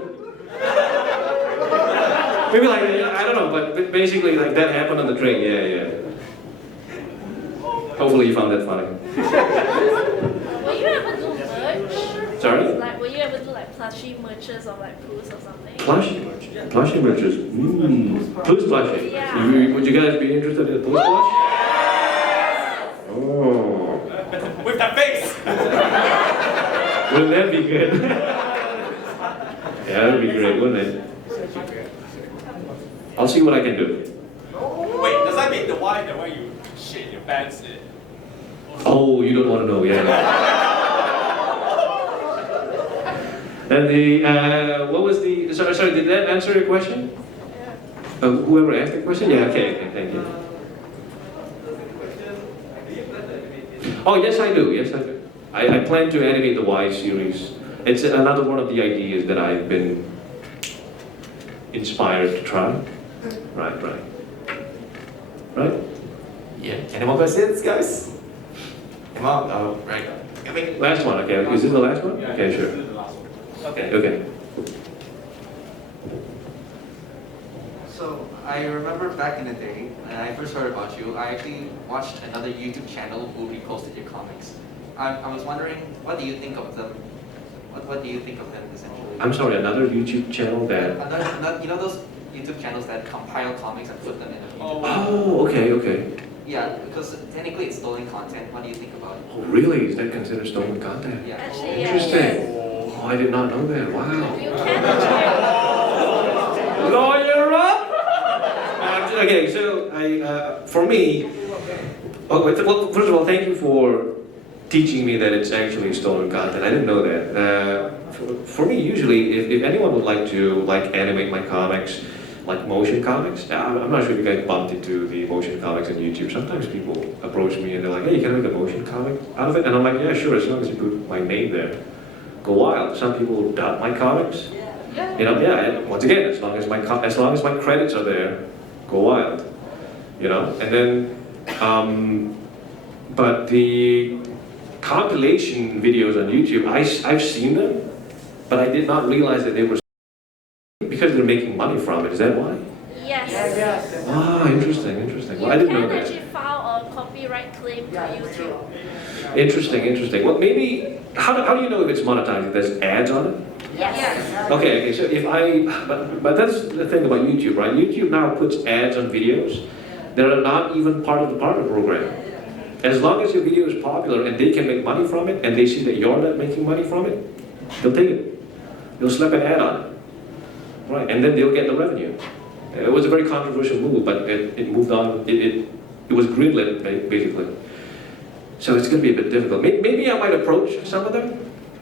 maybe like, I don't know, but basically like that happened on the train, yeah. Hopefully you found that funny. Sorry? Like, were you able to do like plushie merches or like poos or something? Plushie merches. Poos plushie. Yeah. Would you guys be interested in a poos plush? Oh. With that face! Wouldn't that be good? Yeah, that would be great, wouldn't it? I'll see what I can do. Wait, does that mean the way you shit your pants? Oh, you don't want to know, yeah. And what was the, sorry, did that answer your question? Whoever asked the question? Yeah, okay, thank you. Oh, yes I do, I plan to animate the Y series. It's another one of the ideas that I've been inspired to try. Right. Yeah. Any more questions, guys? Come on. Right. Last one, okay. Is this the last one? Okay, sure. Okay. So I remember back in the day, when I first heard about you, I actually watched another YouTube channel who reposted your comics. I was wondering, what do you think of them? What do you think of them essentially? I'm sorry, another YouTube channel that... You know those YouTube channels that compile comics and put them in a video? Oh, okay. Yeah, because technically it's stolen content. What do you think about it? Oh, really? Is that considered stolen content? Yeah. Actually, Interesting. Oh, I did not know that. Wow. You can actually. Lawyer up! Okay, so for me, well, first of all, thank you for teaching me that it's actually stolen content. I didn't know that. For me, usually, if anyone would like to animate my comics, like motion comics, I'm not sure if you guys bumped into the motion comics on YouTube. Sometimes people approach me and they're like, hey, you can make a motion comic out of it? And I'm like, yeah, sure, as long as you put my name there. Go wild. Some people dub my comics. You know, yeah, once again, as long as my credits are there, go wild. You know, and then, but the compilation videos on YouTube, I've seen them, but I did not realize that they were because they're making money from it. Is that why? Yes. Ah, interesting. Well, I didn't know You that. can actually file a copyright claim to YouTube. Interesting. Well, maybe, how do you know if it's monetized? If there's ads on it? Yes. Okay, so if but that's the thing about YouTube, right? YouTube now puts ads on videos that are not even part of the partner program. As long as your video is popular and they can make money from it, and they see that you're not making money from it, they'll take it. They'll slap an ad on it. Right, and then they'll get the revenue. It was a very controversial move, but it moved on. It was greenlit, basically. So it's going to be a bit difficult. Maybe I might approach some of them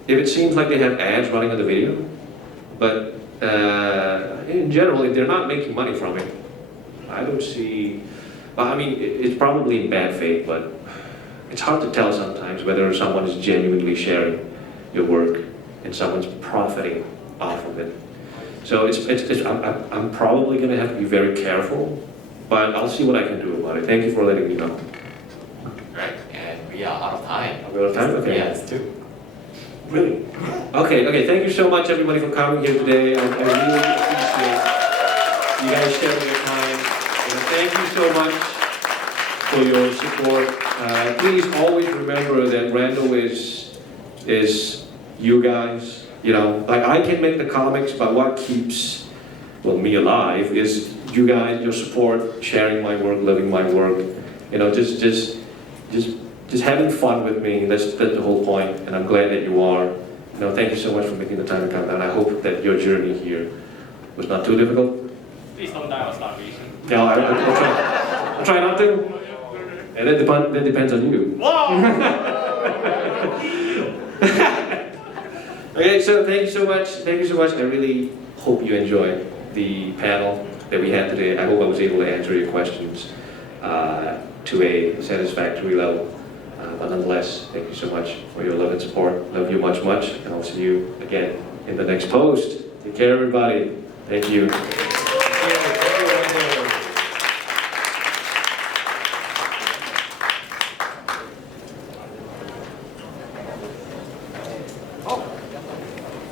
if it seems like they have ads running on the video. But in general, if they're not making money from it, I don't see... Well, I mean, it's probably in bad faith, but it's hard to tell sometimes whether someone is genuinely sharing your work and someone's profiting off of it. So I'm probably going to have to be very careful, but I'll see what I can do about it. Thank you for letting me know. Right, and we are out of time. Are we out of time? Okay. Yeah, it's 2. Really? Okay. Thank you so much, everybody, for coming here today. I really appreciate you guys sharing your time. And thank you so much for your support. Please always remember that RandoWis is you guys. You know, like I can make the comics, but what keeps, well, me alive is you guys, your support, sharing my work, living my work. You know, just having fun with me. That's the whole point, and I'm glad that you are. You know, thank you so much for making the time to come down. I hope that your journey here was not too difficult. Please don't die of starvation. Yeah, I'll try not to. And that depends on you. Wow! Okay, so thank you so much. I really hope you enjoyed the panel that we had today. I hope I was able to answer your questions to a satisfactory level. But nonetheless, thank you so much for your love and support. Love you much, and I'll see you again in the next post. Take care, everybody. Thank you.